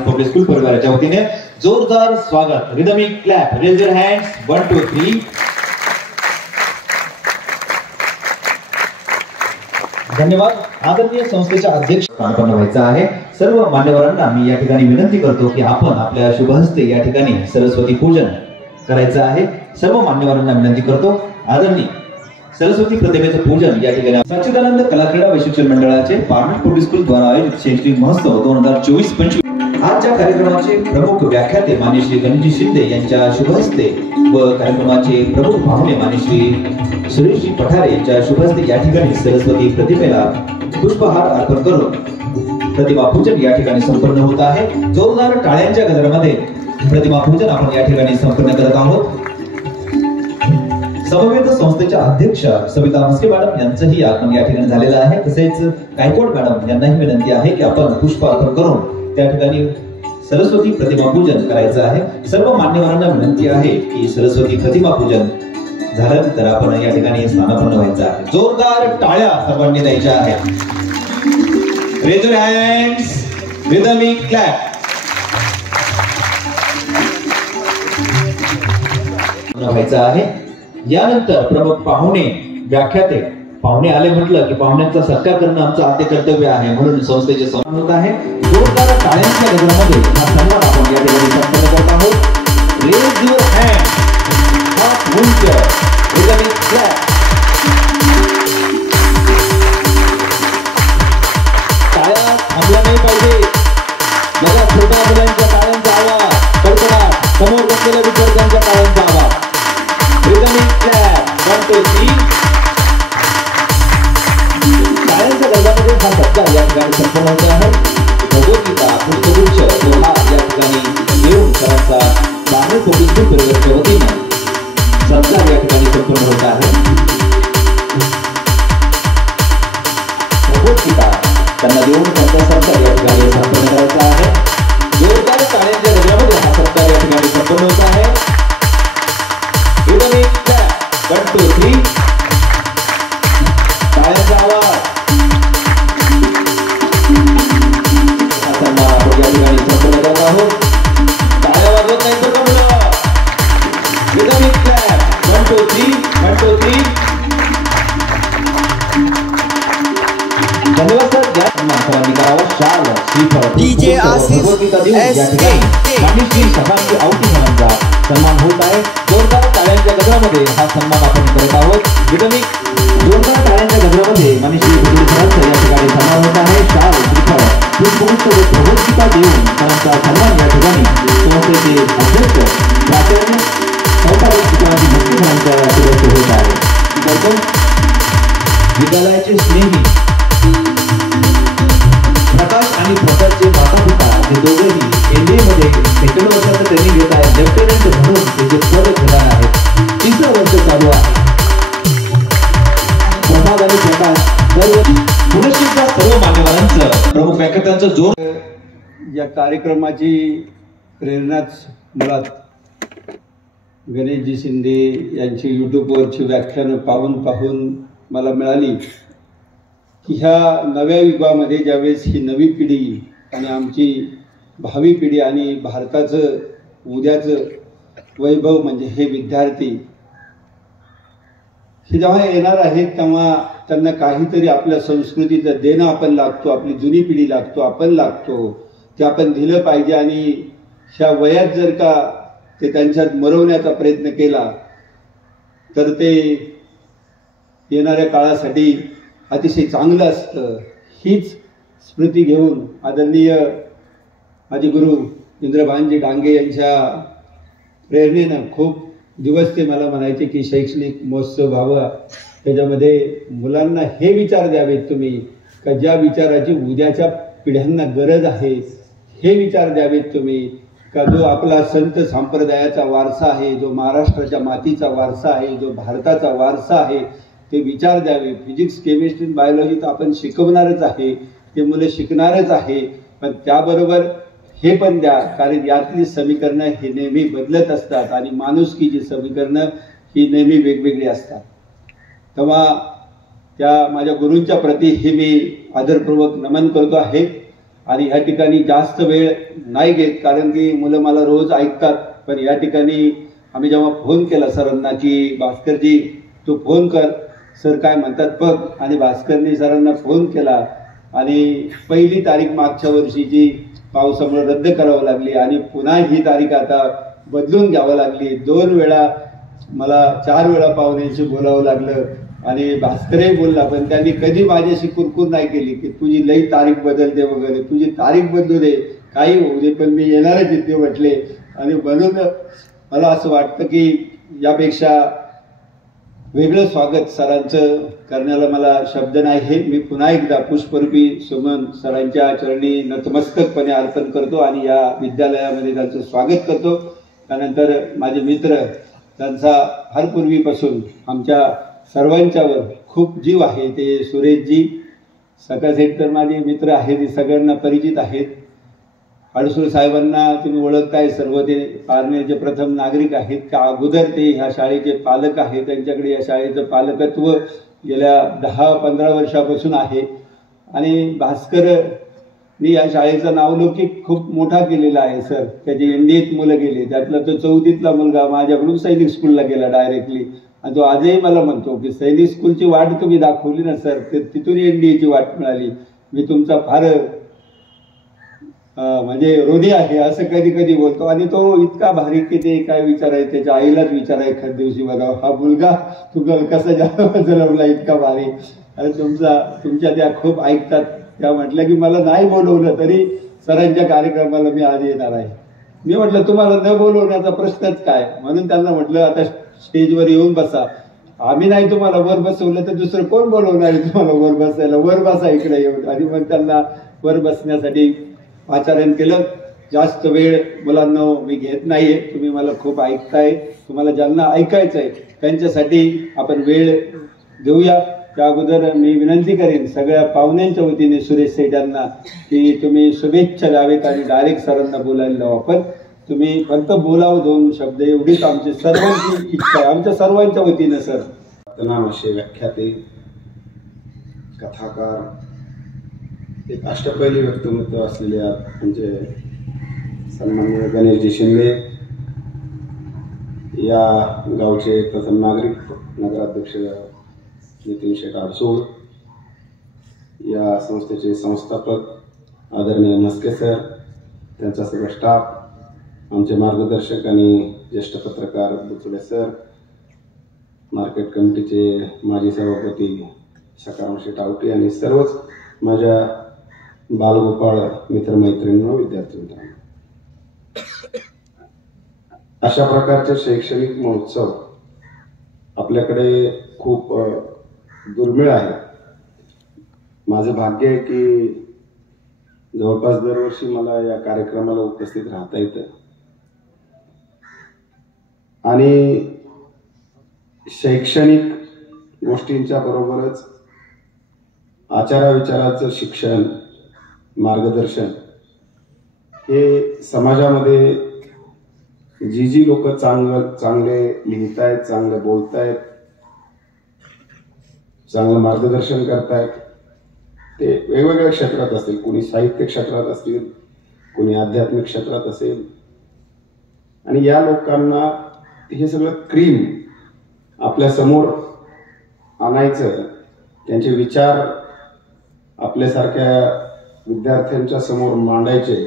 Public school परिवाराच्या वतीने जोरदार स्वागत. Rhythmic clap. Raise your hands. 1 2 3. धन्यवाद. आदरणीय संस्थेच्या अध्यक्ष स्थानापन्न व्हायचं आहे. सर्व मान्यवरांना मी या ठिकाणी विनंती करतो की आपण आपल्या शुभ हस्ते या ठिकाणी सरस्वती पूजन करायचं आहे. सर्व मान्यवरांना विनंती करतो. आदरणीय सरस्वती प्रतिमेचं पूजन या ठिकाणी सच्चिदानंद कला क्रीडा व शिक्षण मंडळाचे पार्लमेंट पब्लिक स्कूल द्वारा आयोजित शैक्षणिक महोत्सव 2024-25 आजच्या कार्यक्रमाचे प्रमुख व्याख्याते माननीय श्री गणेशजी शिंदे यांच्या शुभ हस्ते व कार्यक्रमाचे प्रमुख पाहुणे माननीय श्री सुरेशजी पठारे यांच्या शुभ हस्ते या ठिकाणी सरस्वती प्रतिमेला पुष्पहार अर्पण करून प्रतिमा पूजन या ठिकाणी संपन्न होत आहे. जोरदार टाळ्यांच्या गजरामध्ये प्रतिमा पूजन आपण या ठिकाणी संपन्न करत आहोत. समवेत संस्थेच्या अध्यक्ष सविता मस्के मॅडम यांचंही आगमन या ठिकाणी झालेलं आहे. तसेच गायकवाड मॅडम यांनाही विनंती आहे की आपण पुष्प अर्पण करून त्या ठिकाणी सरस्वती प्रतिमा पूजन करायचं आहे. सर्व मान्यवरांना विनंती आहे की सरस्वती प्रतिमा पूजन झाल्यानंतर आपण या ठिकाणी स्थानापन्न व्हायचं आहे. जोरदार टाळ्या सर्वांनी द्यायच्या आहेत. Raise your hands. Rhythmic clap. व्हायचं आहे. यानंतर प्रमुख पाहुणे व्याख्याते पाहुणे आले म्हटलं की पाहुण्यांचा सत्कार करणं आमचं आद्य कर्तव्य आहे. म्हणून संस्थेचे सन्मान होत आहे. जोरदार टाळ्यांच्या गजरामध्ये हा सन्मान आपण या ठिकाणी संपन्न करत आहोत. Raise your hand. हात उंच. Rhythmic clap. टाळ्या थांबल्या नाही पाहिजे. बघा छोट्या मुलांच्या टाळ्यांचा आवाज. कडकडाट. समोर बसलेल्या विद्यार्थ्यांच्या टाळ्यांचा आवाज. Rhythmic clap. 1 2 3. टाळ्यांच्या गजरामध्ये हा सत्कार या ठिकाणी संपन्न होत आहे. भगवद्गीता पुष्पगुच्छ हा या ठिकाणी देऊन सरांचा पार्लमेंट पब्लिक स्कूल परिवाराच्या वतीने सत्कार या ठिकाणी संपन्न होत आहे. भगवद्गीता त्यांना देऊन त्यांचा सत्कार या ठिकाणी संपन्न करायचा आहे. जोरदार टाळ्यांच्या गजरामध्ये हा सत्कार या ठिकाणी संपन्न होत आहे. Rhythmic clap. 1 2 3. टाळ्यांचा आवाज. आपण या ठिकाणी संपन्न करत आहोत. टाळ्या वाजवत नाही तर मुलं. Rhythmic clap. 1 2 3. 1 2 3. धन्यवाद सर. या सन्मानांनी करावा. शाल श्रीफळ डीजे आसिफ एसके माननीय श्री सखांची आवटी सरांचा सन्मान होत आहे. जोरदार टाळ्यांच्या गजरामध्ये हा सन्मान आपण करत आहोत. रिदमिक जोरदार टाळ्यांच्या गजरामध्ये माननीय श्री सरांचा या ठिकाणी सन्मान होत आहे. शाल श्रीफळ पुष्पगुच्छ भगवद्गीता देऊन सरांचा सन्मान या ठिकाणी संस्थेचे अध्यक्ष प्राचार्य चौथा शिक्षणाची भक्ती सरांच्या सदस्य होत आहे. विद्यालयाचे स्नेही प्रकाश आणि प्रकाशचे माता पिता हे दोघेही एनडीएमध्ये 2nd वर्षाचं ट्रेनिंग घेत आहेत. लेफ्टनंट म्हणून ते जे पद घेणार आहेत. 3रं वर्ष चालू आहे. प्रसाद आणि प्रकाश पुनश्चितच्या सर्व मान्यवरांचं प्रमुख व्याख्यात्यांचं जोर. या कार्यक्रमाची प्रेरणाच मुळात गणेशजी शिंदे यांची यूट्यूबवरची व्याख्यानं पाहून मला मिळाली की ह्या नव्या युगामध्ये ज्यावेळेस ही नवी पिढी आणि आमची भावी पिढी आणि भारताचं उद्याचं वैभव म्हणजे हे विद्यार्थी हे जेव्हा येणार आहेत तेव्हा त्यांना काहीतरी आपल्या संस्कृतीचं देणं आपण लागतो. आपली जुनी पिढी लागतो. आपण लागतो. ते आपण दिलं पाहिजे. आणि ह्या वयात जर का ते त्यांच्यात मरवण्याचा प्रयत्न केला तर ते येणाऱ्या काळासाठी अतिशय चांगलं असतं. हीच स्मृती घेऊन आदरणीय माझे गुरु इंद्रभानजी डांगे यांच्या प्रेरणेनं खूप दिवस ते मला म्हणायचे की शैक्षणिक महोत्सव व्हावा. त्याच्यामध्ये मुलांना हे विचार द्यावेत तुम्ही का ज्या विचाराची उद्याच्या पिढ्यांना गरज आहे हे विचार द्यावेत तुम्ही. का जो आपला संत संप्रदायाचा वारसा आहे, जो महाराष्ट्राच्या मातीचा वारसा आहे, जो भारताचा वारसा आहे, ते विचार द्यावे. फिजिक्स, केमिस्ट्री, बायोलॉजी तर आपण शिकवणारच आहे, ते मुलं शिकणारच आहे, पण त्याबरोबर हे पण द्या, कारण यातली समीकरणं हे नेहमी बदलत असतात आणि माणुसकीची समीकरणं ही नेहमी वेगवेगळी असतात. तेव्हा त्या माझ्या गुरूंच्या प्रती हे मी आदरपूर्वक नमन करतो आहे. आणि या ठिकाणी जास्त वेळ नाही घेत, कारण की मुलं मला रोज ऐकतात. पण या ठिकाणी आम्ही जेव्हा फोन केला सरांना की भास्करजी तू फोन कर, सर काय म्हणतात बघ, आणि भास्करनी सरांना फोन केला आणि पहिली तारीख मागच्या वर्षीची पावसामुळे रद्द करावं लागली आणि पुन्हा ही तारीख आता बदलून घ्यावं लागली. 2 वेळा मला 4 वेळा पाहुण्यांशी बोलावं लागलं आणि भास्करही बोलला, पण त्यांनी कधी माझ्याशी कुरकुर नाही केली की तुझी लई तारीख बदलते वगैरे. तुझी तारीख बदलू दे, काही होऊ दे, पण मी येणारच इथे म्हटले. आणि म्हणून मला असं वाटतं की यापेक्षा वेगळं स्वागत सरांचं करण्याला मला शब्द नाही. हे मी पुन्हा एकदा पुष्परूपी सुमन सरांच्या चरणी नतमस्तकपणे अर्पण करतो आणि या विद्यालयामध्ये त्यांचं स्वागत करतो. त्यानंतर माझे मित्र, त्यांचा फार पूर्वीपासून आमच्या सर्वांच्यावर खूप जीव आहे, ते सुरेशजी सका सेठ तर माझे मित्र आहेत, ते सगळ्यांना परिचित आहेत. अडसूळ साहेबांना तुम्ही ओळखताय, सर्व ते पारनेरचे प्रथम नागरिक आहेत. का अगोदर ते ह्या शाळेचे पालक आहेत, त्यांच्याकडे या शाळेचं पालकत्व गेल्या 10-15 वर्षापासून आहे. आणि भास्करनी या शाळेचा नावलौकिक खूप मोठा केलेला आहे सर. त्याचे एनडीएत मुलं गेले, त्यातला तो 4थीतला मुलगा माझ्याकडून सैनिक स्कूलला गेला डायरेक्टली. आणि तो आजही मला म्हणतो की सैनिक स्कूलची वाट तुम्ही दाखवली ना सर, तिथून एनडीएची वाट मिळाली. मी तुमचा फार म्हणजे ऋणी आहे असं कधी कधी बोलतो. आणि तो इतका भारी की ते काय विचारायचं, त्याच्या आईलाच विचाराय एखाद दिवशी बघा, हा मुलगा तू कसा जन्मला इतका भारी. आणि तुमच्या त्या खूप ऐकतात. त्या म्हटलं की मला नाही बोलवलं तरी सरांच्या कार्यक्रमाला मी आज येणार आहे. मी म्हटलं तुम्हाला न बोलवण्याचा प्रश्नच काय, म्हणून त्यांना म्हटलं आता स्टेजवर येऊन बसा. आम्ही नाही तुम्हाला वर बसवलं तर दुसरं कोण बोलवणार आहे तुम्हाला वर बसायला, वर बसा इकडे येऊन. आणि मग त्यांना वर बसण्यासाठी आचरण केलं. जास्त वेळ मुलांना मी घेत नाहीये, तुम्ही मला खूप ऐकताय. तुम्हाला ज्यांना ऐकायचं आहे त्यांच्यासाठी आपण वेळ देऊया. त्या अगोदर मी विनंती करेन सगळ्या पाहुण्यांच्या वतीने सुरेश सेठ यांना की तुम्ही शुभेच्छा द्यावेत आणि डायरेक्ट सरांना बोलायला लावू. आपण तुम्ही फक्त बोलावं 2 शब्द, एवढीच आमची सर्वांची इच्छा आहे, आमच्या सर्वांच्या वतीनं सर. नाम असे व्याख्याते, कथाकार, एक अष्टपैली व्यक्तिमत्व असलेले म्हणजे सन्माननीय गणेशजी शिंदे, या गावचे प्रथम नागरिक, नगराध्यक्ष नितीन शेठ अडसूळ, या संस्थेचे संस्थापक आदरणीय मस्के सर, त्यांचा सर्व स्टाफ, आमचे मार्गदर्शक आणि ज्येष्ठ पत्रकार बुचुले सर, मार्केट कमिटीचे माजी सभापती सकाराम शेठ आवटे आणि सर्वच माझ्या बालगोपाळ मित्रमैत्रिणींनो, विद्यार्थी मित्रांनो, अशा प्रकारचे शैक्षणिक महोत्सव आपल्याकडे खूप दुर्मिळ आहे. माझं भाग्य आहे की जवळपास दरवर्षी मला या कार्यक्रमाला उपस्थित राहता येतं आणि शैक्षणिक गोष्टींच्या बरोबरच आचारविचाराचं शिक्षण, मार्गदर्शन हे समाजामध्ये जी लोक चांगले लिहितायत, चांगलं बोलतायत, चांगलं मार्गदर्शन करतायत, ते वेगवेगळ्या क्षेत्रात असतील, कोणी साहित्य क्षेत्रात असतील, कोणी आध्यात्मिक क्षेत्रात असेल. आणि या लोकांना हे सगळं क्रीम आपल्या समोर आणायचं, त्यांचे विचार आपल्यासारख्या विद्यार्थ्यांच्या समोर मांडायचे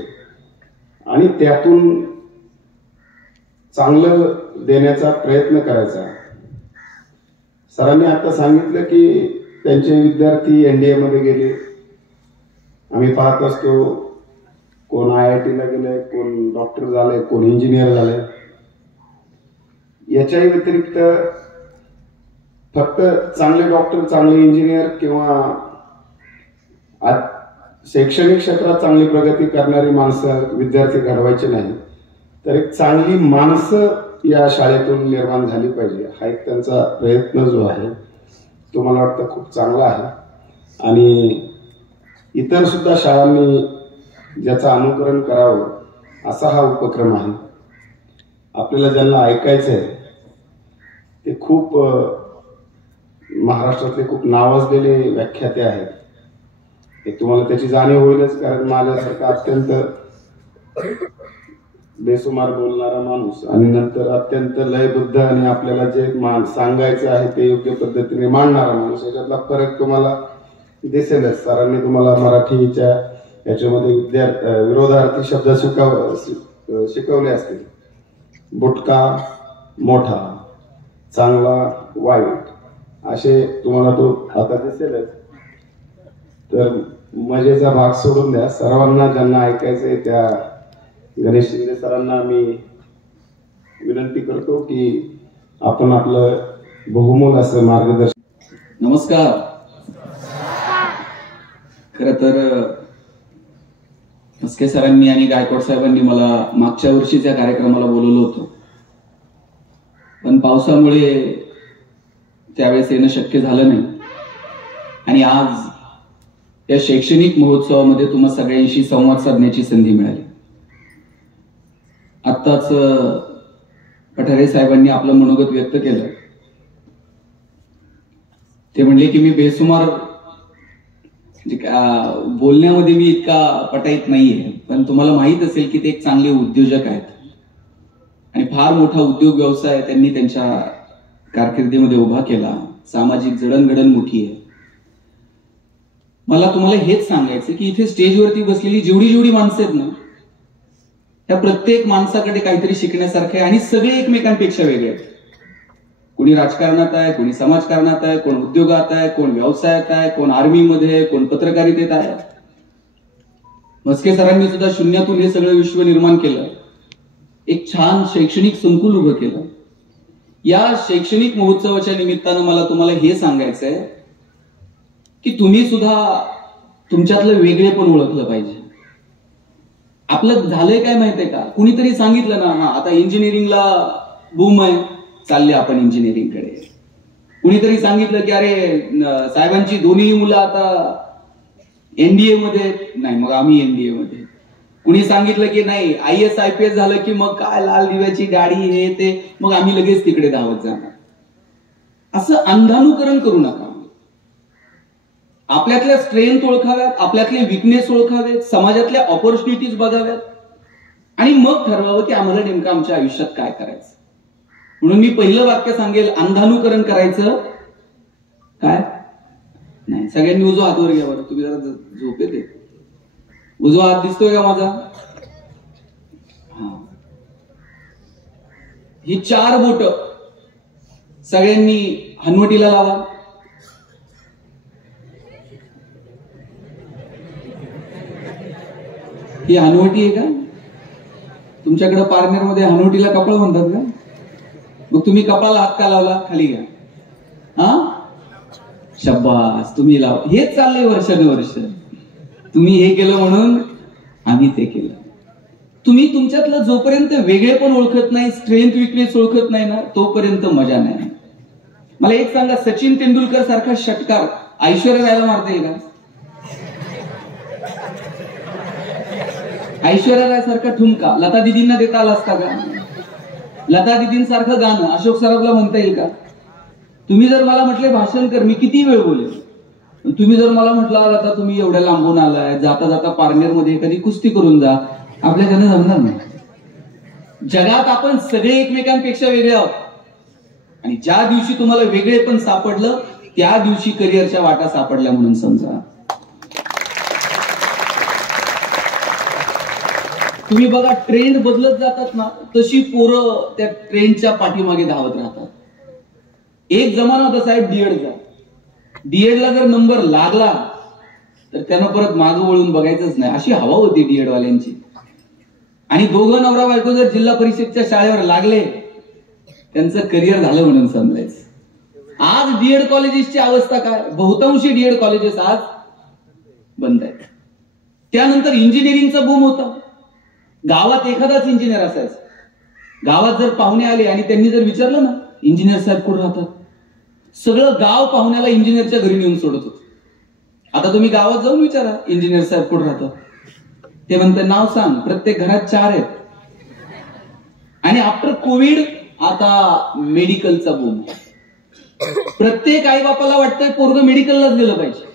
आणि त्यातून चांगलं देण्याचा प्रयत्न करायचा. सरांनी आता सांगितलं की त्यांचे विद्यार्थी एनडीए मध्ये गेले. आम्ही पाहत असतो कोण IIT-ला गेले, कोण डॉक्टर झाले, कोण इंजिनियर झाले. याच्याही व्यतिरिक्त फक्त चांगले डॉक्टर, चांगले इंजिनियर किंवा शैक्षणिक क्षेत्रात चांगली प्रगती करणारी माणसं, विद्यार्थी घडवायचे नाही, तर एक चांगली माणसं या शाळेतून निर्माण झाली पाहिजे, हा एक त्यांचा प्रयत्न जो आहे तो मला वाटतं खूप चांगला आहे. आणि इतर सुद्धा शाळांनी ज्याचं अनुकरण करावं असा हा उपक्रम आहे. आपल्याला ज्यांना ऐकायचं आहे ते खूप महाराष्ट्रातले खूप नावाजलेले व्याख्याते आहेत. ते तुम्हाला त्याची जाणीव होईलच, कारण माझ्यासारखा अत्यंत बेसुमार बोलणारा माणूस आणि नंतर अत्यंत लयबद्ध आणि आपल्याला जे सांगायचं आहे ते योग्य पद्धतीने मांडणारा माणूस, याच्यातला फरक तुम्हाला दिसेलच. सरांनी तुम्हाला मराठीच्या याच्यामध्ये विरोधार्थी शब्द शिकवले असतील. बुटका मोठा, चांगला वाईट, असे तुम्हाला तो आता दिसेलच. तर मजेचा भाग सोडून द्या. सर्वांना ज्यांना ऐकायचंय त्या गणेश शिंदे सरांना मी विनंती करतो की आपण आपलं बहुमोल असं मार्गदर्शन. नमस्कार. खरं तर मस्के सरांनी आणि गायकवाड साहेबांनी मला मागच्या वर्षीच्या कार्यक्रमाला बोलवलं होतं, पण पावसामुळे त्यावेळेस येणं शक्य झालं नाही. आणि आज या शैक्षणिक महोत्सवामध्ये तुम्हा सगळ्यांशी संवाद साधण्याची संधी मिळाली. आत्ताच पठारे साहेबांनी आपलं मनोगत व्यक्त केलं. ते म्हणले की मी बेसुमार बोलण्यामध्ये मी इतका पटाईत नाहीये, पण तुम्हाला माहित असेल की ते एक चांगले उद्योजक आहेत आणि फार मोठा उद्योग व्यवसाय त्यांनी त्यांच्या कारकिर्दीमध्ये उभा केला. सामाजिक जडणघडण मोठी आहे. मला तुम्हाला हेच सांगायचं की इथे स्टेजवरती बसलेली जेवढी माणसं आहेत ना, त्या प्रत्येक माणसाकडे काहीतरी शिकण्यासारखं आहे आणि सगळे एकमेकांपेक्षा वेगळे आहेत. कोणी राजकारणात आहे, कोणी समाजकारणात आहे, कोण उद्योगात आहे, कोण व्यवसायात आहे, कोण आर्मीमध्ये, कोण पत्रकारितेत आहे. मस्के सरांनी सुद्धा शून्यातून हे सगळं विश्व निर्माण केलं. एक छान शैक्षणिक संकुल उभं केलं. या शैक्षणिक महोत्सवाच्या निमित्तानं मला तुम्हाला हे सांगायचंय की तुम्ही सुद्धा तुमच्यातलं वेगळे पण ओळखलं पाहिजे. आपलं झालंय काय माहितीये का, कुणीतरी सांगितलं ना, हा आता इंजिनिअरिंगला बूम आहे, चालले आपण इंजिनिअरिंगकडे. कुणीतरी सांगितलं की अरे साहेबांची दोन्ही मुलं आता एनडीए मध्ये, नाही मग आम्ही एनडीए मध्ये. कुणी सांगितलं की नाही IAS IPS झालं की मग काय लाल दिव्याची गाडी हे ते, मग आम्ही लगेच तिकडे धावत जाणार. असं अंधानुकरण करू नका. आपल्यातल्या स्ट्रेंथ ओळखाव्यात, आपल्यातले विकनेस ओळखावेत, समाजातल्या ऑपॉर्च्युनिटीज बघाव्यात आणि मग ठरवावं की आम्हाला नेमकं आमच्या आयुष्यात काय करायचं. म्हणून मी पहिलं वाक्य सांगेल, अंधानुकरण करायचं काय नाही. सगळ्यांनी उजवा हातवर घ्यावर. तुम्ही जरा झोपेत. उजवा हात दिसतोय का माझा? हा. ही 4 बोट सगळ्यांनी हनुवटीला लावा. ही हनुवटी आहे का? तुमच्याकडे पारनेरमध्ये हनुवटीला कपाळ म्हणतात का? मग तुम्ही कपाळाला हात का लावला? खाली घ्या. हा, शब्बास, तुम्ही लावा. हेच चाललंय वर्षानुवर्ष. तुम्ही हे केलं म्हणून आम्ही ते केलं. तुम्ही तुमच्यातलं जोपर्यंत वेगळे पण ओळखत नाही, स्ट्रेंथ विकनेस ओळखत नाही ना, तोपर्यंत मजा नाही. मला एक सांगा, सचिन तेंडुलकर सारखा षटकार ऐश्वर्या रायला मारता येईल का? ऐश्वर्या राय सारखा ठुमका लता दिदींना देता आला असता का? लता दिदींसारखं गाणं अशोक सराफला म्हणता येईल का? तुम्ही जर मला म्हटले भाषण कर, मी किती वेळ बोलेल. तुम्ही जर मला म्हटलं आता तुम्ही एवढ्या लांबून आलाय, जाता जाता पारनेरमध्ये एखादी कुस्ती करून जा, आपल्याकडे जमणार नाही. जगात आपण सगळे एकमेकांपेक्षा वेगळे आहोत आणि ज्या दिवशी तुम्हाला वेगळे पण सापडलं त्या दिवशी करिअरच्या वाटा सापडल्या म्हणून समजा. तुम्ही बघा, ट्रेंड बदलत जातात ना, तशी पोरं त्या ट्रेंडच्या पाठीमागे धावत राहतात. एक जमाना होता साहेब डीएडचा. डीएडला जर नंबर लागला तर त्यांना परत मागं वळून बघायचंच नाही, अशी हवा होती डीएड वाल्यांची. आणि दोघं नवरा बायको जर जिल्हा परिषदच्या शाळेवर लागले, त्यांचं करिअर झालं म्हणून समजायचं. आज डीएड कॉलेजेसची अवस्था काय? बहुतांशी डीएड कॉलेजेस आज बंद आहेत. त्यानंतर इंजिनिअरिंगचा बूम होता. गावात एखादाच इंजिनियर असायचा. गावात जर पाहुणे आले आणि त्यांनी जर विचारलं ना इंजिनियर साहेब कुठे राहतात, सगळं गाव पाहुण्याला इंजिनियरच्या घरी नेऊन सोडत होतं. आता तुम्ही गावात जाऊन विचारा इंजिनियर साहेब कुठे राहतात, ते म्हणते नाव सांग, प्रत्येक घरात 4 आहेत. आणि आफ्टर कोविड आता मेडिकलचा बूम. प्रत्येक आई बापाला वाटतंय पोरगं मेडिकललाच गेलं पाहिजे.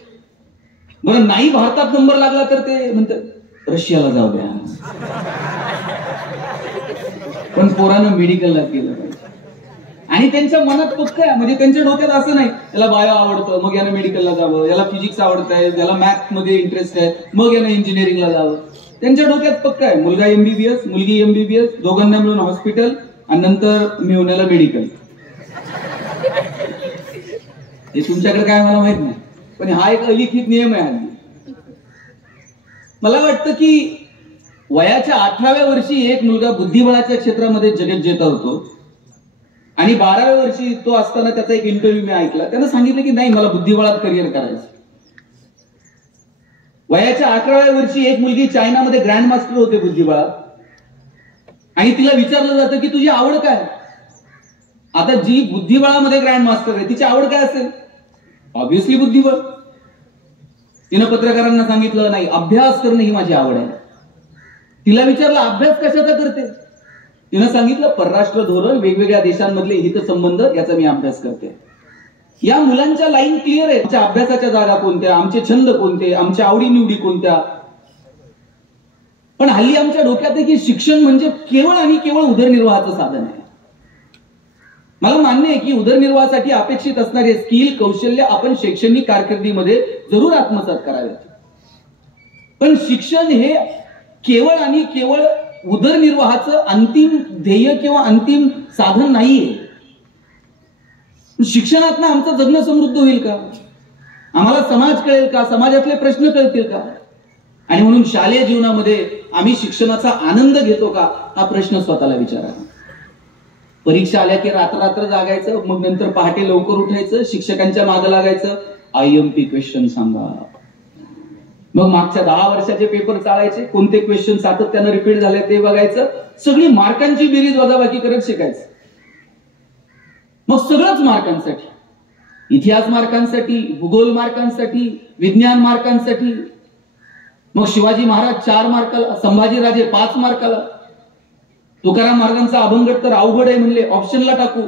बरं नाही भारतात नंबर लागला तर ते म्हणतात रशियाला जाऊ द्या, पण पोरानं मेडिकललाच गेलं पाहिजे. आणि त्यांच्या मनात पक्क आहे, म्हणजे त्यांच्या डोक्यात असं नाही याला बायो आवडतं मग यानं मेडिकलला जावं, याला फिजिक्स आवडतंय, याला मॅथ मध्ये इंटरेस्ट आहे मग यानं इंजिनिअरिंगला जावं. त्यांच्या डोक्यात पक्क आहे मुलगा MBBS मुलगी MBBS, दोघांना मिळून हॉस्पिटल आणि नंतर मिळवण्याला मेडिकल. हे तुमच्याकडे काय मला माहित नाही, पण हा एक अलिखित नियम आहे हल्ली. मला वाटतं की वयाच्या 18व्या वर्षी एक मुलगा बुद्धिबळाच्या क्षेत्रामध्ये जगज्जेता होतो आणि 12व्या वर्षी तो असताना त्याचा एक इंटरव्ह्यू मी ऐकला. त्यानं सांगितलं की नाही मला बुद्धिबळात करिअर करायचं. वयाच्या 11व्या वर्षी एक मुलगी चायनामध्ये ग्रँड मास्टर होते बुद्धिबळात आणि तिला विचारलं जातं की तुझी आवड काय. आता जी बुद्धिबळामध्ये ग्रँड मास्टर आहे तिची आवड काय असेल, ऑब्व्हियसली बुद्धिबळ. तिनं पत्रकारांना सांगितलं नाही अभ्यास करणं ही माझी आवड आहे. तिला विचारलं अभ्यास कशाचा करते, तिनं सांगितलं परराष्ट्र धोरण, वेगवेगळ्या देशांमधले हितसंबंध याचा मी अभ्यास करते. या मुलांच्या लाईन क्लिअर आहे, आमच्या अभ्यासाच्या जागा कोणत्या, आमचे छंद कोणते, आमच्या आवडीनिवडी कोणत्या. पण हल्ली आमच्या डोक्यात आहे की शिक्षण म्हणजे केवळ आणि केवळ उदरनिर्वाहाचं साधन आहे. मला मान्य आहे की उदरनिर्वाहासाठी अपेक्षित असणारे स्किल कौशल्य आपण शैक्षणिक कारकिर्दीमध्ये जरूर आत्मसात करावेत, पण शिक्षण हे केवळ आणि केवळ उदरनिर्वाहाचं अंतिम ध्येय किंवा अंतिम साधन नाहीये. शिक्षणातनं आमचं जगणं समृद्ध होईल का, आम्हाला समाज कळेल का, समाजातले प्रश्न कळतील का, आणि म्हणून शालेय जीवनामध्ये आम्ही शिक्षणाचा आनंद घेतो का हा प्रश्न स्वतःला विचारा. परीक्षा आल्या की रात्र जागायचं, मग नंतर पहाटे लवकर उठायचं, शिक्षकांच्या मागे लागायचं, IMP क्वेश्चन सांगा. मग मागच्या 10 वर्षाचे पेपर चाळायचे, कोणते क्वेश्चन सातत्यानं रिपीट झाले ते बघायचं, सगळी मार्कांची बेरीज वजाबाकी करत शिकायचं. मग सगळंच मार्कांसाठी, इतिहास मार्कांसाठी, भूगोल मार्कांसाठी, विज्ञान मार्कांसाठी. मग शिवाजी महाराज 4 मार्काला, संभाजीराजे 5 मार्काला. तुकाराम महाराजांचा अभंग तर अवघड आहे म्हणले, ऑप्शनला टाकू,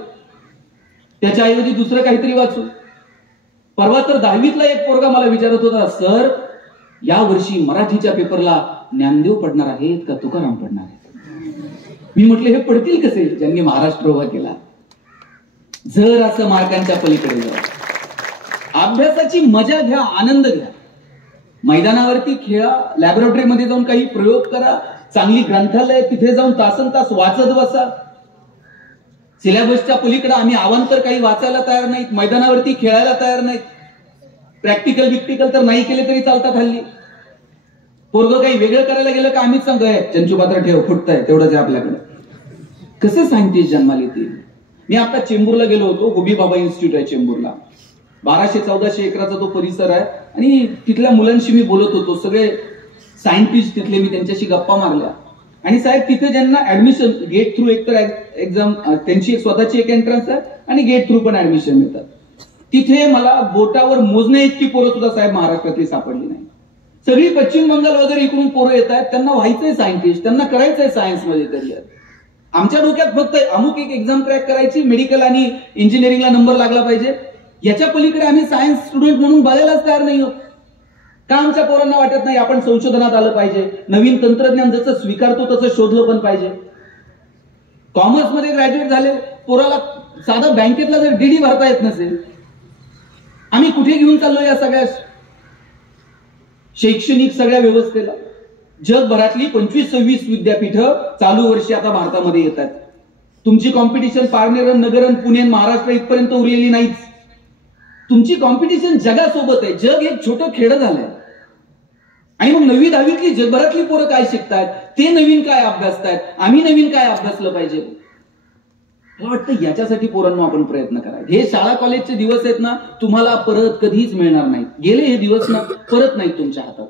त्याच्याऐवजी दुसरं काहीतरी वाचू. परवा तर 10वीतला एक पोरगा मला विचारत होता, सर या वर्षी मराठीच्या पेपरला ज्ञानदेव पडणार आहेत का तुकाराम पडणार आहेत. मी म्हटलं हे पडतील कसे ज्यांनी महाराष्ट्र उभा केला. जर असं मार्कांच्या पलीकडे जा, अभ्यासाची मजा घ्या, आनंद घ्या, मैदानावरती खेळा, लॅबोरेटरीमध्ये जाऊन काही प्रयोग करा, चांगली ग्रंथालय तिथे जाऊन तासनतास वाचत बसा. सिलेबसच्या पलीकडे आम्ही अवांतर काही वाचायला तयार नाहीत, मैदानावरती खेळायला तयार नाहीत. प्रॅक्टिकल तर नाही केले तरी चालतात हल्ली. पोरगं काही वेगळं करायला गेलं का आम्हीच सांगतोय चंचुपात्र ठेव, फुटतंय, तेवढंच आहे आपल्याकडे. कसे सायंटिस्ट जन्माला येतील. मी आता चेंबूरला गेलो होतो, होबी बाबा इन्स्टिट्यूट आहे चेंबूरला. 1200-1400 एकराचा तो परिसर आहे आणि तिथल्या मुलांशी मी बोलत होतो, सगळे सायंटिस्ट तिथले. मी त्यांच्याशी गप्पा मारल्या आणि साहेब तिथे ज्यांना ऍडमिशन गेट थ्रू, एकतर एक्झाम त्यांची स्वतःची एक एंट्रन्स आहे आणि गेट थ्रू पण ऍडमिशन मिळतात. तिथे मला बोटावर मोजण्या इतकी पोरं सुद्धा साहेब महाराष्ट्रातली सापडली नाही. सगळी पश्चिम बंगाल वगैरे इकडून पोरं येत आहेत, त्यांना व्हायचंय सायंटिस्ट, त्यांना करायचंय सायन्स मध्ये करिअर. आमच्या डोक्यात फक्त अमुक एक एक्झाम क्रॅक करायची, मेडिकल आणि इंजिनिअरिंगला नंबर लागला पाहिजे, याच्या पलीकडे आम्ही सायन्स स्टुडंट म्हणून बघायलाच तयार नाही होत. का आमच्या पोरांना वाटत नाही आपण संशोधनात आलं पाहिजे, नवीन तंत्रज्ञान जसं स्वीकारतो तसं शोधलं पण पाहिजे. कॉमर्समध्ये ग्रॅज्युएट झाले पोराला साधा बँकेतला जर डीडी भरता येत नसेल, आम्ही कुठे घेऊन चाललो या सगळ्या शैक्षणिक सगळ्या व्यवस्थेला. जगभरातली 25-26 विद्यापीठं चालू वर्षी आता भारतामध्ये येतात. तुमची कॉम्पिटिशन पारनेरन, नगरन, पुणे, महाराष्ट्र इथपर्यंत उरलेली नाहीच. तुमची कॉम्पिटिशन जगासोबत आहे. जग एक छोटं खेडं झालंय आणि मग 9वी 10वीतली जगभरातली पोरं काय शिकतायत, ते नवीन काय अभ्यासतायत, आम्ही नवीन काय अभ्यासलं पाहिजे. मला वाटतं याच्यासाठी पोरांना आपण प्रयत्न करायचे. हे शाळा कॉलेजचे दिवस आहेत ना, तुम्हाला परत कधीच मिळणार नाहीत. गेले हे दिवस ना परत नाहीत तुमच्या हातात.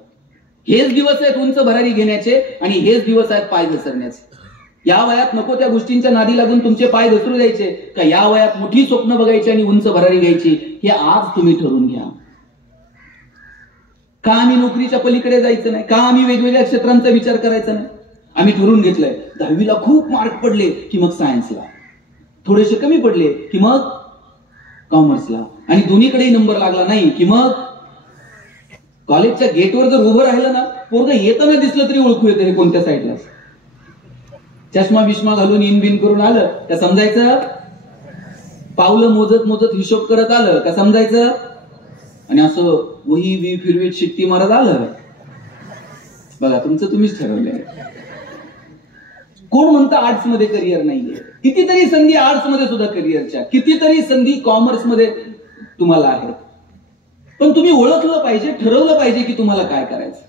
हेच दिवस आहेत उंच भरारी घेण्याचे आणि हेच दिवस आहेत पाय घसरण्याचे. या वयात नको त्या गोष्टींच्या नादी लागून तुमचे पाय घसरू द्यायचे का या वयात मोठी स्वप्न बघायची आणि उंच भरारी घ्यायची हे आज तुम्ही ठरवून घ्या. का आम्ही नोकरीच्या पलीकडे जायचं नाही, का आम्ही वेगवेगळ्या क्षेत्रांचा विचार करायचा नाही. आम्ही ठरवून घेतलंय 10वीला खूप मार्क पडले की मग सायन्सला, थोडेसे कमी पडले की मग कॉमर्सला, आणि दोन्हीकडेही नंबर लागला नाही की मग कॉलेजच्या गेटवर जर उभं राहिलं ना, पोरगं येताना दिसलं तरी ओळखू येतं हे कोणत्या साईडला. चष्मा बिष्मा घालून इन बिन करून आलं का समजायचं, पावलं मोजत मोजत हिशोब करत आलं का समजायचं, आणि असं वही वी फिरवीत शिट्टी मारत आलं. बघा तुमचं तुम्हीच ठरवलंय. कोण म्हणतं आर्ट्स मध्ये करिअर नाहीये, कितीतरी संधी आर्ट्स मध्ये सुद्धा करिअरच्या, कितीतरी संधी कॉमर्स मध्ये तुम्हाला आहेत. पण तुम्ही ओळखलं पाहिजे, ठरवलं पाहिजे की तुम्हाला काय करायचं.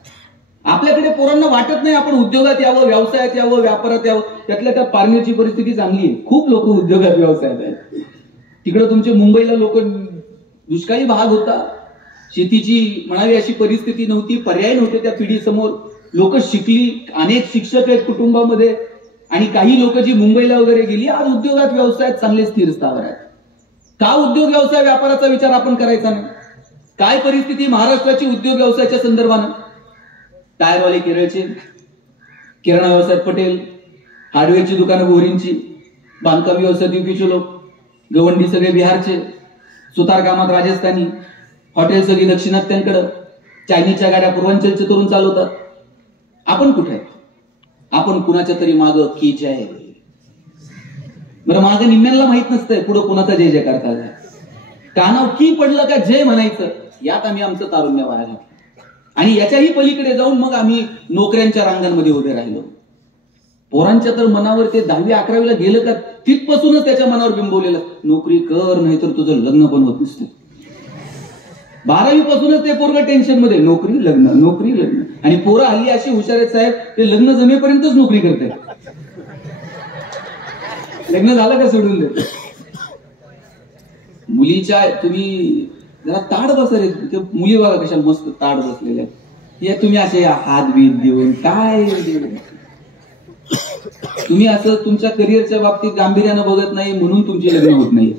आपल्याकडे पोरांना वाटत नाही आपण उद्योगात यावं, व्यवसायात यावं, व्यापारात यावं. त्यातल्या त्यात पारनेरची परिस्थिती चांगली आहे, खूप लोक उद्योगात व्यवसायात आहेत. तिकडे तुमचे मुंबईला लोक, दुष्काळी भाग होता, शेतीची म्हणावी अशी परिस्थिती नव्हती, पर्याय नव्हते त्या पिढीसमोर. लोक शिकली, अनेक शिक्षक आहेत कुटुंबामध्ये, आणि काही लोक जी मुंबईला वगैरे गेली आज उद्योगात व्यवसायात चांगले स्थिर स्थावर आहेत. का उद्योग व्यवसाय व्यापाराचा विचार आपण करायचा नाही. काय परिस्थिती महाराष्ट्राची उद्योग व्यवसायाच्या संदर्भानं. टायरवाले केरळचे, किराणा व्यवसायात पटेल, हार्डवेअरची दुकानं बोरींची, बांधकाम व्यवसायात युपीचे लोक, गवंडी सगळे बिहारचे, सुतार कामात राजस्थानी, हॉटेल सगळी दक्षिणात्यांकडं, चायनीजच्या गाड्या पूर्वांचलचे तरुण चालवतात. आपण कुठे आहे. आपण कुणाच्या तरी मागं की जय. बरं मागं निम्म्यांना माहित नसतंय पुढं कुणाचा जय जयकार चाललाय. कानावर की पडलं का जय म्हणायचं, यात आम्ही आमचं तारुण्य वाया घातलं. आणि याच्याही पलीकडे जाऊन मग आम्ही नोकऱ्यांच्या रांगांमध्ये उभे राहिलो. पोरांच्या तर मनावर ते 10वी 11वीला गेलं का तिथपासूनच त्याच्या मनावर बिंबवलेलं, नोकरी कर नाहीतर तुझं लग्न पण होत नसते. 12वी पासूनच ते पोरगं टेन्शन मध्ये, नोकरी लग्न नोकरी लग्न. आणि पोरं हल्ली अशी हुशार आहेत साहेब, ते लग्न जमेपर्यंतच नोकरी करतात. लग्न झालं का सोडून देत. मुलीच्या तुम्ही जरा ताड बसले, मुली बघा कशा मस्त ताड बसलेल्या, हे तुम्ही असे हात बीत देऊन काय तुम्ही असं तुमच्या करिअरच्या बाबतीत गांभीर्यानं बघत नाही म्हणून तुमची लग्न होत नाही.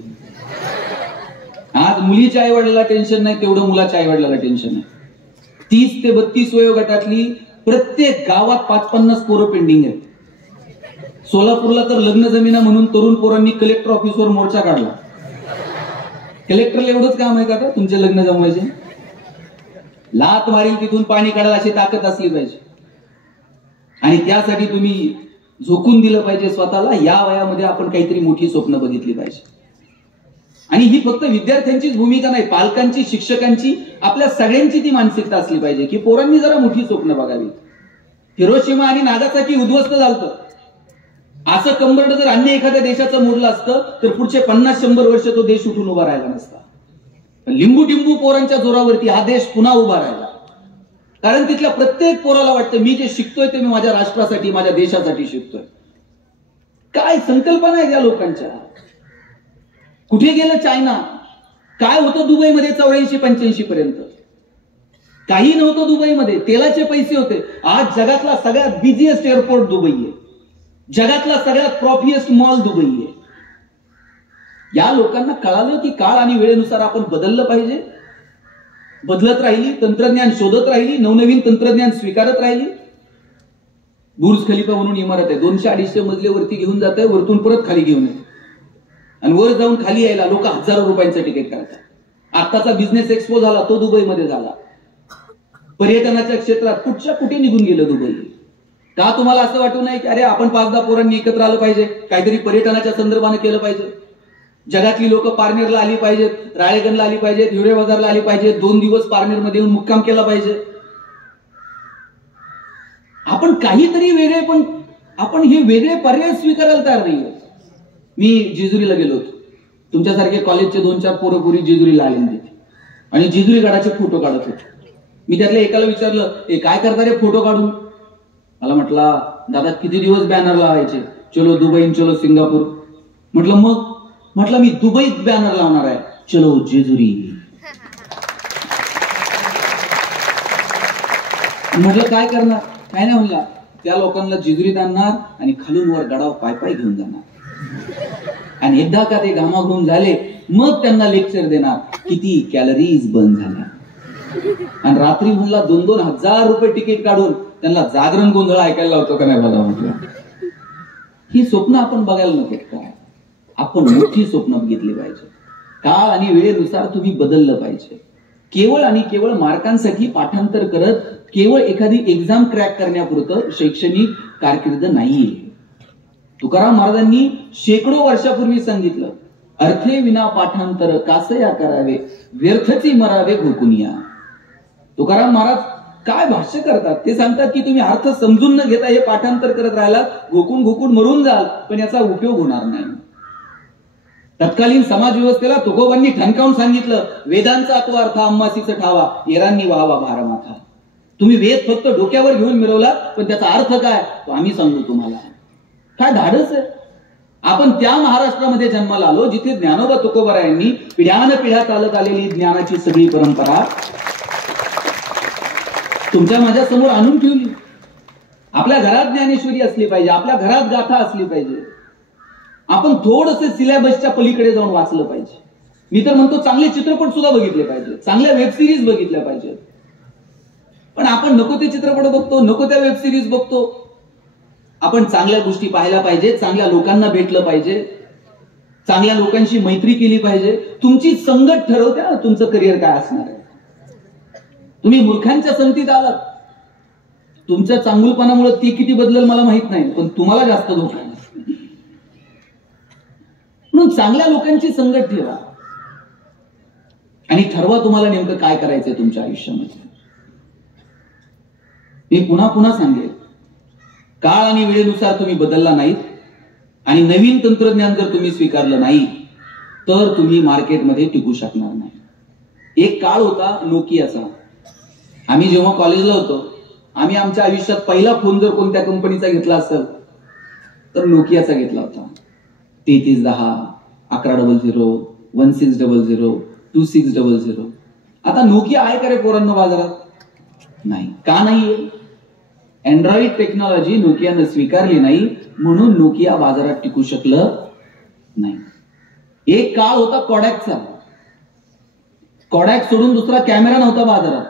आज मुलीच्या आई वडिलाला टेन्शन नाही तेवढं मुलाच्या आई वडिलाला टेन्शन आहे. 30 ते 32 वयोगटातली प्रत्येक गावात 5-50 पोरं पेंडिंग आहेत. सोलापूरला तर लग्न जमिना म्हणून तरुण पोरांनी कलेक्टर ऑफिसवर मोर्चा काढला. कलेक्टरला एवढंच काम आहे का तुमचे लग्न जमवायचे. लात मारील तिथून पाणी काढायला अशी ताकद असली पाहिजे. आणि त्यासाठी तुम्ही झोकून दिलं पाहिजे स्वतःला. या वयामध्ये आपण काहीतरी मोठी स्वप्न बघितली पाहिजे. आणि ही फक्त विद्यार्थ्यांचीच भूमिका नाही, पालकांची, शिक्षकांची, आपल्या सगळ्यांची ती मानसिकता असली पाहिजे की पोरांनी जरा मोठी स्वप्न बघावी. हिरोशिमा आणि नागासाकी उद्ध्वस्त झालं. असं कंबरड जर अन्य एखाद्या देशाचं मोडलं असतं तर पुढचे 50-100 वर्ष तो देश उठून उभा राहिला नसता. लिंबू टिंबू पोरांच्या जोरावरती हा देश पुन्हा उभा राहिला. कारण तिथल्या प्रत्येक पोराला वाटतं मी जे शिकतोय ते मी माझ्या राष्ट्रासाठी, माझ्या देशासाठी शिकतोय. काय संकल्पना आहे या लोकांच्या. कुठे गेलं चायना, काय होतं दुबईमध्ये 84-85 पर्यंत, काही नव्हतं दुबईमध्ये, तेलाचे पैसे होते. आज जगातला सगळ्यात बिझिएस्ट एअरपोर्ट दुबई आहे, जगातला सगळ्यात प्रॉफिएस्ट मॉल दुबई आहे. या लोकांना कळालं की काळ आणि वेळेनुसार आपण बदललं पाहिजे. बदलत राहिली, तंत्रज्ञान शोधत राहिली, नवनवीन तंत्रज्ञान स्वीकारत राहिली. बुर्ज खलिफा म्हणून इमारत आहे, 200-250 मजले वरती घेऊन जात आहे, वरतून परत खाली घेऊन येते. आणि वर जाऊन खाली यायला लोक हजारो रुपयांचं तिकीट काढतात. आताचा बिझनेस एक्सपो झाला तो दुबईमध्ये झाला. पर्यटनाच्या क्षेत्रात कुठच्या कुठे निघून गेलं दुबई. का तुम्हाला असं वाटू नये की अरे आपण 5-10 पोरांनी एकत्र आलं पाहिजे, काहीतरी पर्यटनाच्या संदर्भाने केलं पाहिजे. जगातली लोक पारनेरला आली पाहिजेत, राळेगणला आली पाहिजेत, हिवरे बाजारला आली पाहिजेत, 2 दिवस पारनेरमध्ये येऊन मुक्काम केला पाहिजे. आपण काहीतरी वेगळे, पण आपण हे वेगळे पर्याय स्वीकारायला तयार नाहीये. मी जेजुरीला गेलो होतो. तुमच्यासारखे कॉलेजचे 2-4 पोरं पोरी जेजुरीला आले तिथे आणि जेजुरी गडाचे फोटो काढत होते. मी त्यातल्या एकाला विचारलं, हे काय करता रे फोटो काढून. मला म्हटला, दादा किती दिवस बॅनर लावायचे, चलो दुबई चलो सिंगापूर. म्हटलं मग. म्हटलं मी दुबईत बॅनर लावणार आहे, चलो जेजुरी. म्हटलं काय करणार. काय नाही म्हणला, त्या लोकांना जिजुरीत आणणार आणि खालून वर गडाव पाय पाय घेऊन जाणार. आणि एकदा का ते घामाघूम झाले मग त्यांना लेक्चर देणार किती कॅलरीज बंद झाल्या. आणि रात्री म्हणला 2-2 हजार रुपये तिकीट काढून त्यांना जागरण गोंधळ ऐकायला लावतो का नाही बघा म्हटलं. ही स्वप्न आपण बघायला नको काय. आपण मोठी स्वप्न बघितली पाहिजे. काळ आणि वेळेनुसार तुम्ही बदललं पाहिजे. केवळ आणि केवळ मार्कांसाठी पाठांतर करत केवळ एखादी एक्झाम क्रॅक करण्यापुरतं शैक्षणिक कारकीर्द नाहीये. तुकाराम महाराजांनी शेकडो वर्षापूर्वी सांगितलं, अर्थे विना पाठांतर कासया करावे, व्यर्थची मरावे घोकुनिया. तुकाराम महाराज काय भाष्य करतात ते सांगतात की तुम्ही अर्थ समजून न घेता हे पाठांतर करत राहिला घोकून घोकून मरून जाल पण याचा उपयोग होणार नाही. तत्कालीन समाज व्यवस्थेला तुकोबांनी ठणकावून सांगितलं, वेदांचा अर्थ अम्मासीचं ठावा, येरांनी व्हावा भारमाथा. तुम्ही वेद फक्त डोक्यावर घेऊन मिळवला पण त्याचा अर्थ काय तो आम्ही सांगू तुम्हाला. काय धाडस आहे. आपण त्या महाराष्ट्रामध्ये जन्माला आलो जिथे ज्ञानोबा तुकोबारायांनी पिढ्यानपिढ्या चालत आलेली ज्ञानाची सगळी परंपरा तुमच्या माझ्या समोर आणून ठेवली. आपल्या घरात ज्ञानेश्वरी असली पाहिजे, आपल्या घरात गाथा असली पाहिजे. आपण थोडंसं सिलेबसच्या पलीकडे जाऊन वाचलं पाहिजे. मी तर म्हणतो चांगले चित्रपट सुद्धा बघितले पाहिजे, चांगल्या वेब सिरीज बघितल्या पाहिजेत. पण आपण नको ते चित्रपट बघतो, नको त्या वेब सिरीज बघतो. आपण चांगल्या गोष्टी पाहायला पाहिजे, चांगल्या लोकांना भेटलं पाहिजे, चांगल्या लोकांशी मैत्री केली पाहिजे. तुमची संगत ठरवते ना तुमचं करिअर काय असणार आहे. तुम्ही मूर्खांच्या संगतीत आलात, तुमच्या चांगुलपणामुळे ते किती बदलेल मला माहित नाही, पण तुम्हाला जास्त धोका आहे. म्हणून चांगल्या लोकांची संगत ठेवा आणि ठरवा तुम्हाला नेमकं काय करायचंय तुमच्या आयुष्यामध्ये. मी पुन्हा पुन्हा सांगेन, काळ आणि वेळेनुसार तुम्ही बदलला नाहीत आणि नवीन तंत्रज्ञान जर तुम्ही स्वीकारलं नाही तर तुम्ही मार्केटमध्ये टिकू शकणार नाही. एक काळ होता नोकियाचा. आम्ही जेव्हा कॉलेजला होतो आम्ही आमच्या आयुष्यात पहिला फोन जर कोणत्या कंपनीचा घेतला असेल तर नोकियाचा घेतला होता. 3310, 1100, 1600, 2600. आता नोकिया आहे का रे पोरांनो बाजारात? नाही. का नाहीये? अँड्रॉइड टेक्नॉलॉजी नोकियानं स्वीकारली नाही म्हणून नोकिया बाजारात टिकू शकलं नाही. एक काळ होता कॉडॅकचा. कॉडॅक सोडून दुसरा कॅमेरा नव्हता बाजारात.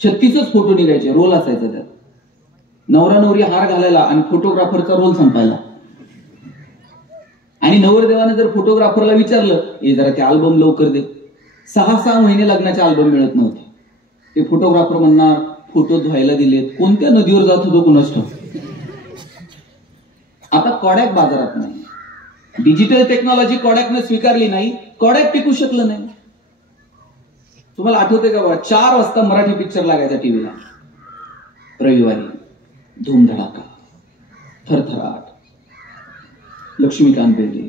36च फोटो निघायचे, रोल असायचा त्यात. नवरा नवरी हार घालायला आणि फोटोग्राफरचा रोल संपायला. आणि नवरदेवाने जर फोटोग्राफरला विचारलं हे जरा ते अल्बम लवकर दे, 6-6 महिने लग्नाचे अल्बम मिळत नव्हते. ते फोटोग्राफर म्हणणार फोटो धुवायला दिलेत, कोणत्या नदीवर जात होतो कुणास ठाऊक. आता कॉडॅक बाजारात नाही. डिजिटल टेक्नॉलॉजी कॉडॅकनं स्वीकारली नाही, कॉडॅक टिकू शकलं नाही. तुम्हाला आठवते का बाबा 4 वाजता मराठी पिक्चर लागायचा टीव्हीला रविवारी. धूमधडाका, थरथराट, लक्ष्मीकांत बेर्डे,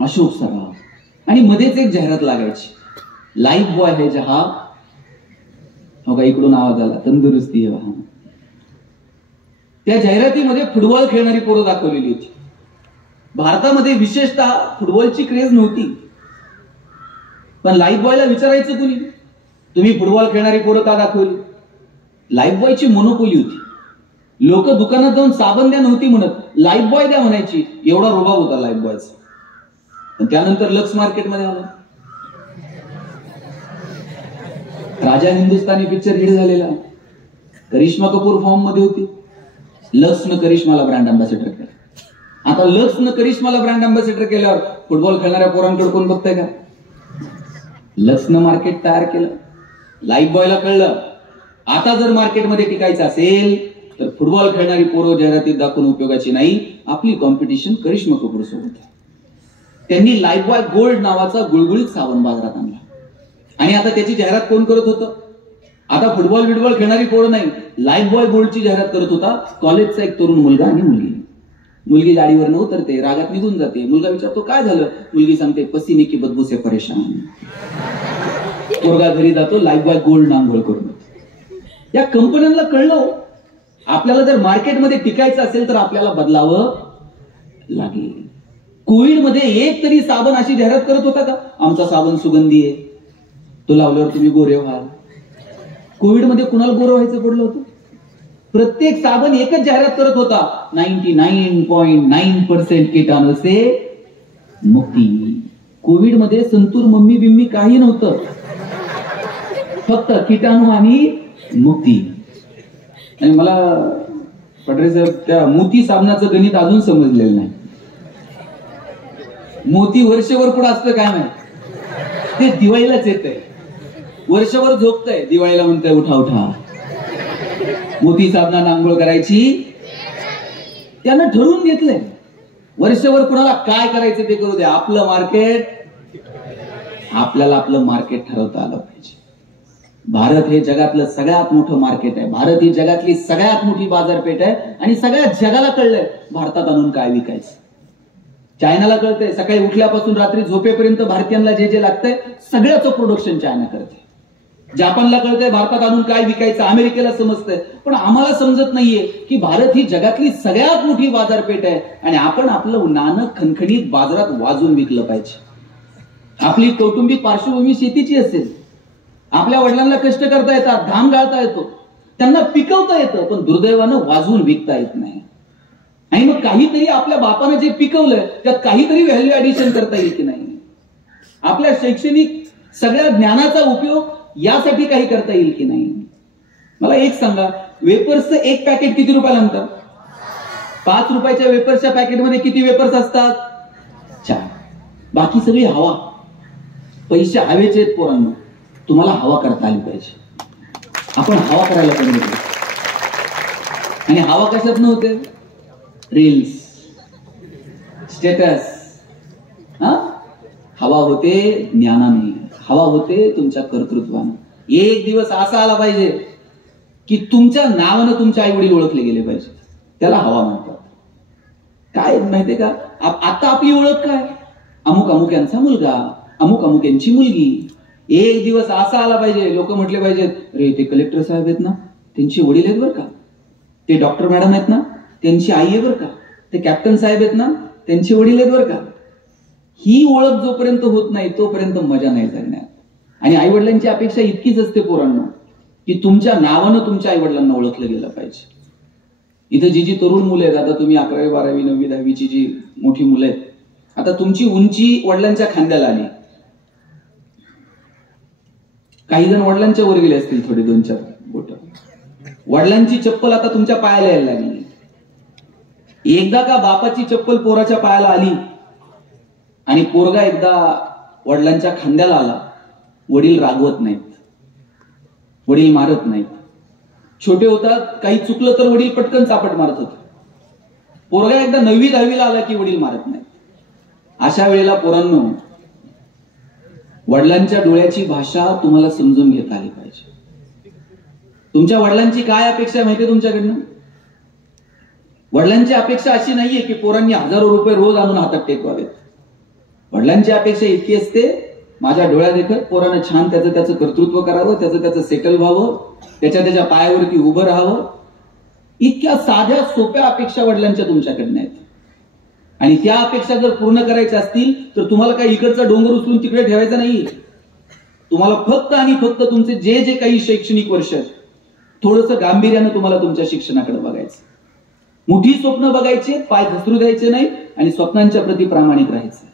अशोक सराफ आणि मध्येच एक जाहिरात लागायची, लाईफ बॉय है जहा. हो का, इकडून आवाज आला, तंदुरुस्ती है वहां. त्या जाहिरातीमध्ये फुटबॉल खेळणारी पोरं दाखवलेली होती. भारतामध्ये विशेषतः फुटबॉलची क्रेज नव्हती. पण लाईफ बॉयला विचारायचं कुणी, तुम्ही फुटबॉल खेळणारी पोरं का दाखवली? लाईफ बॉयची मोनोपोली होती. लोक दुकानात जाऊन साबण द्या नव्हती म्हणत, लाईफ बॉय द्या म्हणायची. एवढा रुबाब होता लाईफ बॉयचा. पण त्यानंतर लक्स मार्केटमध्ये आला. राजा हिंदुस्थानी पिक्चर हिट झालेला. करिश्मा कपूर फॉर्म मध्ये होती. लक्सनं करिश्माला ब्रँड अँबॅसेडर केलं. आता लक्सनं करिश्माला ब्रँड अँबॅसेडर केल्यावर फुटबॉल खेळणाऱ्या पोरांकडे कोण बघताय का? लक्सनं मार्केट तयार केलं. लाईफ बॉयला कळलं आता जर मार्केटमध्ये टिकायचं असेल तर फुटबॉल खेळणारी पोरं जाहिरातीत दाखवून उपयोगाची नाही. आपली कॉम्पिटिशन करिश्मा कपूर सोबत. त्यांनी लाईफ बॉय गोल्ड नावाचा गुळगुळीत साबण बाजारात आणला आणि आता त्याची जाहिरात कोण करत होतं? आता फुटबॉल बिटबॉल खेळणारी पोरं नाही, लाईफ बॉय गोल्डची जाहिरात करत होता कॉलेजचा एक तरुण मुलगा आणि मुलगी. मुलगी गाडीवर न उतरते, रागात निघून जाते. मुलगा विचारतो काय झालं? मुलगी सांगते पसीने की बदबू से परेशान. पोरगा घरी जातो, लाईफ बॉय गोल्ड आंघोळ करून. या कंपन्यांना कळलं आपल्याला जर मार्केटमध्ये टिकायचं असेल तर आपल्याला बदलावं लागेल. कोविडमध्ये एक तरी साबण अशी जाहिरात करत होता का? आमचा साबण सुगंधी आहे, तो लावल्यावर तुम्ही गोरे व्हाल. कोविडमध्ये कुणाला गोरं व्हायचं पडलं होतं? प्रत्येक साबण एकच जाहिरात करत होता, 99.9% कीटाणू से मुक्ती. कोविड मध्ये संतूर मम्मी बिम्मी काही नव्हतं, फक्त कीटाणू आणि मुक्ती. आणि मला पटरे साहेब त्या मोती साबणाचं गणित अजून समजलेलं नाही. मोती वर्षभर कुठं असतं काय माहिती, ते दिवाळीलाच येतंय, वर्षभर झोपतंय, दिवाळीला म्हणतंय उठा उठा मोती साबणानं आंघोळ करायची. त्यानं ठरवून घेतलंय वर्षभर कुणाला काय करायचं ते करू दे, आपलं मार्केट, आपल्याला आपलं मार्केट ठरवता आलं पाहिजे. भारत हे जगातलं सगळ्यात मोठं मार्केट आहे, भारत ही जगातली सगळ्यात मोठी बाजारपेठ आहे आणि सगळ्या जगाला कळलंय भारतात आणून काय विकायचं. चायनाला कळतंय सकाळी उठल्यापासून रात्री झोपेपर्यंत भारतीयांना जे जे लागतंय सगळ्याचं प्रोडक्शन चायना करते. जपानला कळतंय भारतात आणून काय विकायचं, अमेरिकेला समजतंय, पण आम्हाला समजत नाहीये की भारत ही जगातली सगळ्यात मोठी बाजारपेठ आहे आणि आपण आपलं नाणं खणखणीत बाजारात वाजून विकलं पाहिजे. आपली कौटुंबिक पार्श्वभूमी शेतीची असेल, आपल्या वडिलांना कष्ट करता येतात, घाम गाळता येतो, त्यांना पिकवता येतं, पण दुर्दैवानं वाजवून विकता येत नाही. आणि मग काहीतरी आपल्या बापानं जे पिकवलंय त्यात काहीतरी व्हॅल्यू ऍडिशन करता येईल की नाही, आपल्या शैक्षणिक सगळ्या ज्ञानाचा उपयोग यासाठी काही करता येईल की नाही. मला एक सांगा, वेपर्सचं एक पॅकेट किती रुपयाला आणतात? 5 रुपयाच्या वेपर्सच्या पॅकेटमध्ये किती वेपर्स असतात? 4. बाकी सगळी हवा. पैसे हवेचे आहेत पोरांनो, तुम्हाला हवा करता आली पाहिजे. आपण हवा करायला पाहिजे. आणि हवा कशात नव्हते? Reels, status. हवा होते ज्ञानाने, हवा होते तुमच्या कर्तृत्वानं. एक दिवस असा आला पाहिजे की तुमच्या नावानं तुमचे आई वडील ओळखले गेले पाहिजे, त्याला हवा म्हणतात. काय माहितीये का, आता आपली ओळख काय? अमुक अमुक यांचा मुलगा, अमुक अमुक यांची मुलगी. एक दिवस असा आला पाहिजे लोक म्हटले पाहिजेत, अरे ते कलेक्टर साहेब आहेत ना त्यांची वडील आहेत बरं का, ते डॉक्टर मॅडम आहेत ना त्यांची आई आहे बरं का, ते कॅप्टन साहेब आहेत ना त्यांचे वडील आहेत बरं का. ही ओळख जोपर्यंत होत नाही तोपर्यंत मजा नाही जगण्यात. आणि आई वडिलांची अपेक्षा इतकीच असते पोरांना की तुमच्या नावानं तुमच्या आई वडिलांना ओळखलं गेलं पाहिजे. इथं जी तरुण मुलं आहेत, आता तुम्ही 11वी 12वी 9वी 10वीची जी मोठी मुलं आहेत, आता तुमची उंची वडिलांच्या खांद्याला आली, काही जण वडिलांच्या वर गेले असतील थोडे 2-4 बोट, वडिलांची चप्पल आता तुमच्या पायाला यायला लागली. एकदा का बापाची चप्पल पोराच्या पायाला आली आणि पोरगा एकदा वडिलांच्या खांद्याला आला, वडील रागवत नाहीत, वडील मारत नाहीत. छोटे होतात, काही चुकलं तर वडील पटकन चापट मारत होते. पोरगा एकदा 9वी 10वीला आला की वडील मारत नाहीत. अशा वेळेला पोरांनो, वडिलांच्या डोळ्याची भाषा तुम्हाला समजून घेता आली पाहिजे. तुमच्या वडिलांची काय अपेक्षा माहितीये तुमच्याकडनं? वडिलांची अपेक्षा अशी नाहीये की पोरांनी हजारो रुपये रोज आणून हातात टेकवावेत. वडिलांची अपेक्षा इतकी असते, माझ्या डोळ्या देखत पोरानं छान त्याचं कर्तृत्व करावं, त्याचं सेटल व्हावं, त्याच्या पायावरती उभं राहावं. इतक्या साध्या सोप्या अपेक्षा वडिलांच्या तुमच्याकडनं आहेत. आणि त्या अपेक्षा जर पूर्ण करायच्या असतील तर तुम्हाला काही इकडचा डोंगर उचलून तिकडे ठेवायचा नाही. तुम्हाला फक्त आणि फक्त तुमचे जे जे काही शैक्षणिक वर्ष थोडंसं गांभीर्यानं तुम्हाला तुमच्या शिक्षणाकडे बघायचं, मोठी स्वप्न बघायची, पाय घसरू द्यायचे नाही आणि स्वप्नांच्या प्रती प्रामाणिक राहायचं.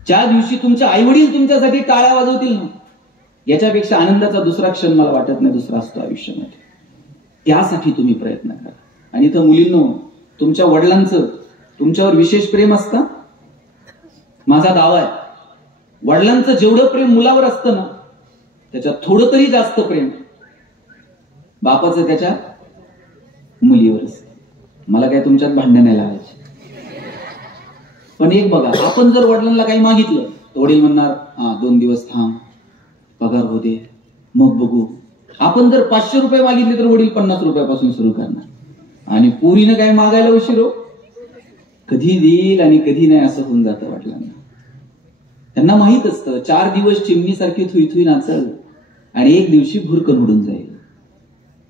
ज्या दिवशी तुमच्या आई वडील तुमच्यासाठी टाळ्या वाजवतील ना, याच्यापेक्षा आनंदाचा दुसरा क्षण मला वाटत नाही दुसरा असतो आयुष्यामध्ये. त्यासाठी तुम्ही प्रयत्न करा. आणि इथं मुलींनो, तुमच्या वडिलांचं तुमच्यावर विशेष प्रेम असतं. माझा दावा आहे, वडिलांचं जेवढं प्रेम मुलावर असतं ना, त्याच्यात थोडं तरी जास्त प्रेम बापाचं त्याच्या मुलीवर असतं. मला काय तुमच्यात भांडण नाही लावायचे. पण एक बघा, आपण जर वडिलांना काही मागितलं तर वडील म्हणणार, 2 दिवस थांब, पगार होते मग बघू. आपण जर 500 रुपये मागितले तर वडील 50 रुपयापासून सुरू करणार. आणि पोरीनं काय मागायला उशीर हो, कधी देईल आणि कधी नाही असं होऊन जातं वडिलांना. त्यांना माहित असतं 4 दिवस चिमणीसारखी थुई नाचल आणि एक दिवशी भुरकन उडून जाईल.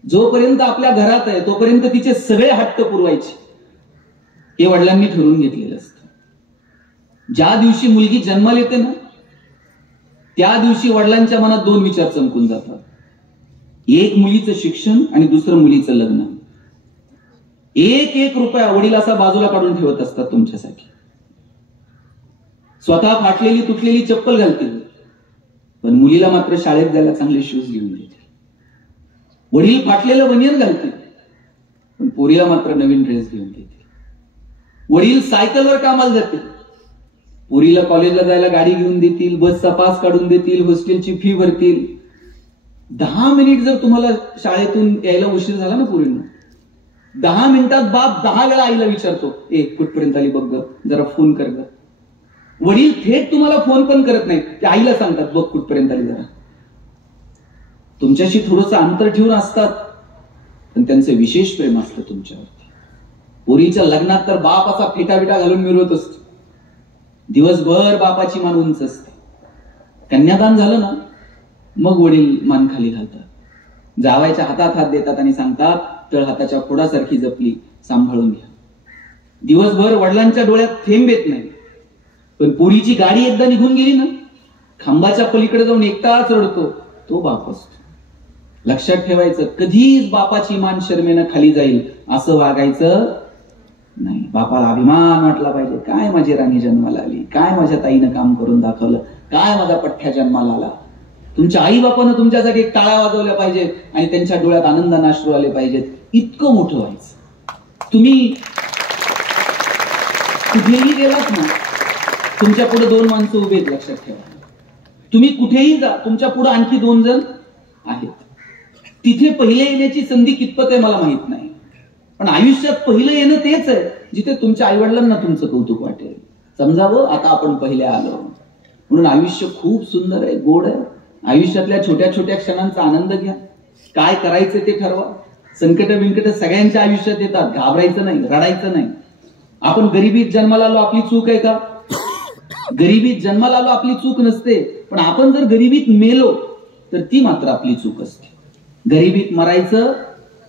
जोपर्यंत आपल्या घरात आहे तोपर्यंत तिचे सगळे हट्ट पुरवायचे हे वडिलांनी ठरवून घेतलेलं असतं. ज्या दिवशी मुलगी जन्माला येते ना, त्या दिवशी वडिलांच्या मनात 2 विचार चमकून जातात. एक मुलीचं शिक्षण आणि दुसरं मुलीचं लग्न. एक एक रुपया वडील असा बाजूला काढून ठेवत असतात तुमच्यासाठी. स्वतः फाटलेली तुटलेली चप्पल घालतील, पण मुलीला मात्र शाळेत जायला चांगले शूज घेऊन देतील. वडील फाटलेलं बनियन घालतील, पण पोरीला मात्र नवीन ड्रेस घेऊन देतील. वडील सायकलवर कामाला जातील, पोरीला कॉलेजला जायला गाडी घेऊन देतील, बसचा पास काढून देतील, हॉस्टेलची फी भरतील. 10 मिनिट जर तुम्हाला शाळेतून यायला उशीर झाला ना पोरींना, 10 मिनिटात बाप 10 वेळा आईला विचारतो, कुठपर्यंत आली बघ ग, जरा फोन कर ग. वडील थेट तुम्हाला फोन पण करत नाही, ते आईला सांगतात बघ कुठपर्यंत आली जरा. तुमच्याशी थोडंसं अंतर ठेवून असतात, पण त्यांचं विशेष प्रेम असतं तुमच्यावरती. पोरीच्या लग्नात तर बाप असा फेटाबिटा घालून मिरवत असतो, दिवसभर बापाची मान उंच असते. कन्यादान झालं ना, मग वडील मान खाली घालतात, जावायच्या हातात हात देतात आणि सांगतात, तळ हाताच्या फोडासारखी जपली, सांभाळून घ्या. दिवसभर वडिलांच्या डोळ्यात थेंब येत नाही, पण पोरीची गाडी एकदा निघून गेली ना, खांबाच्या पलीकडे जाऊन एकटाच रडतो तो बाप असतो. लक्षात ठेवायचं, कधीच बापाची मान शर्मेनं खाली जाईल असं वागायचं नाही. बापाला अभिमान वाटला पाहिजे, काय माझी राणी जन्माला आली, काय माझ्या ताईनं काम करून दाखवलं, काय माझा पठ्ठ्या जन्माला आला. तुमच्या आई बापानं तुमच्यासाठी टाळ्या वाजवल्या पाहिजेत आणि त्यांच्या डोळ्यात आनंदाने अश्रू आले पाहिजेत. इतकं मोठं व्हायचं. तुम्ही कुठेही गेलात ना, तुमच्या पुढे 2 माणसं उभे आहेत, लक्षात ठेवा. तुम्ही कुठेही जा, तुमच्या पुढे आणखी 2 जण आहेत. तिथे पहिले येण्याची संधी कितपत आहे मला माहित नाही, पण आयुष्यात पहिलं येणं तेच आहे जिथे तुमच्या आईवडिलांना तुमचं कौतुक वाटेल. समजावं आता आपण पहिले आलो म्हणून. आयुष्य खूप सुंदर आहे, गोड आहे. आयुष्यातल्या छोट्या छोट्या क्षणांचा आनंद घ्या. काय करायचं ते ठरवा. संकट बिंकट सगळ्यांच्या आयुष्यात येतात, घाबरायचं नाही, रडायचं नाही. आपण गरिबीत जन्माला आलो आपली चूक आहे का? गरिबीत जन्माला आलो आपली चूक नसते, पण आपण जर गरिबीत मेलो तर ती मात्र आपली चूक असते. गरिबीत मरायचं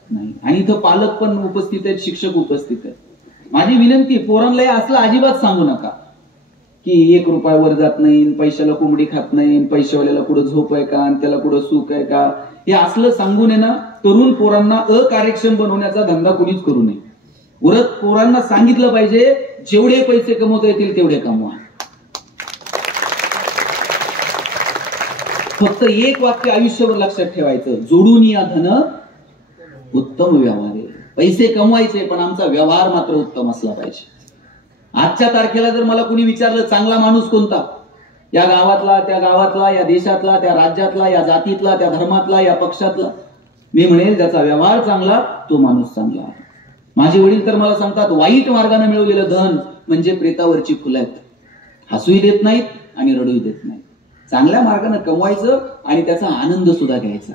नाही. आणि इथं पालक पण उपस्थित आहेत, शिक्षक उपस्थित आहेत. माझी विनंती, पोरांना असलं अजिबात सांगू नका की 1 रुपया वर जात नाही, पैशाला कोंबडी खात नाही, पैशावाल्याला कुठं झोप आहे का, आणि त्याला कुठं सुख आहे का, हे असलं सांगून आहे ना, तरुण पोरांना अकार्यक्षम बनवण्याचा धंदा कुणीच करू नये. उलट पोरांना सांगितलं पाहिजे, जेवढे पैसे कमवता येतील तेवढे कमवा. फक्त एक वाक्य आयुष्यभर लक्षात ठेवायचं, जोडून या धन उत्तम व्यवहार आहे. पैसे कमवायचे, पण आमचा व्यवहार मात्र उत्तम असला पाहिजे. आजच्या तारखेला जर मला कुणी विचारलं चांगला माणूस कोणता, या गावातला, त्या गावातला, या देशातला, त्या राज्यातला, या जातीतला, त्या धर्मातला, या पक्षातला, मी म्हणेल ज्याचा व्यवहार चांगला तो माणूस चांगला. माझे वडील तर मला सांगतात, वाईट मार्गाने मिळवलेलं धन म्हणजे प्रेतावरची फुलं आहेत. हसूही देत नाहीत आणि रडूही देत नाहीत. चांगल्या मार्गाने कमवायचं आणि त्याचा आनंद सुद्धा घ्यायचा.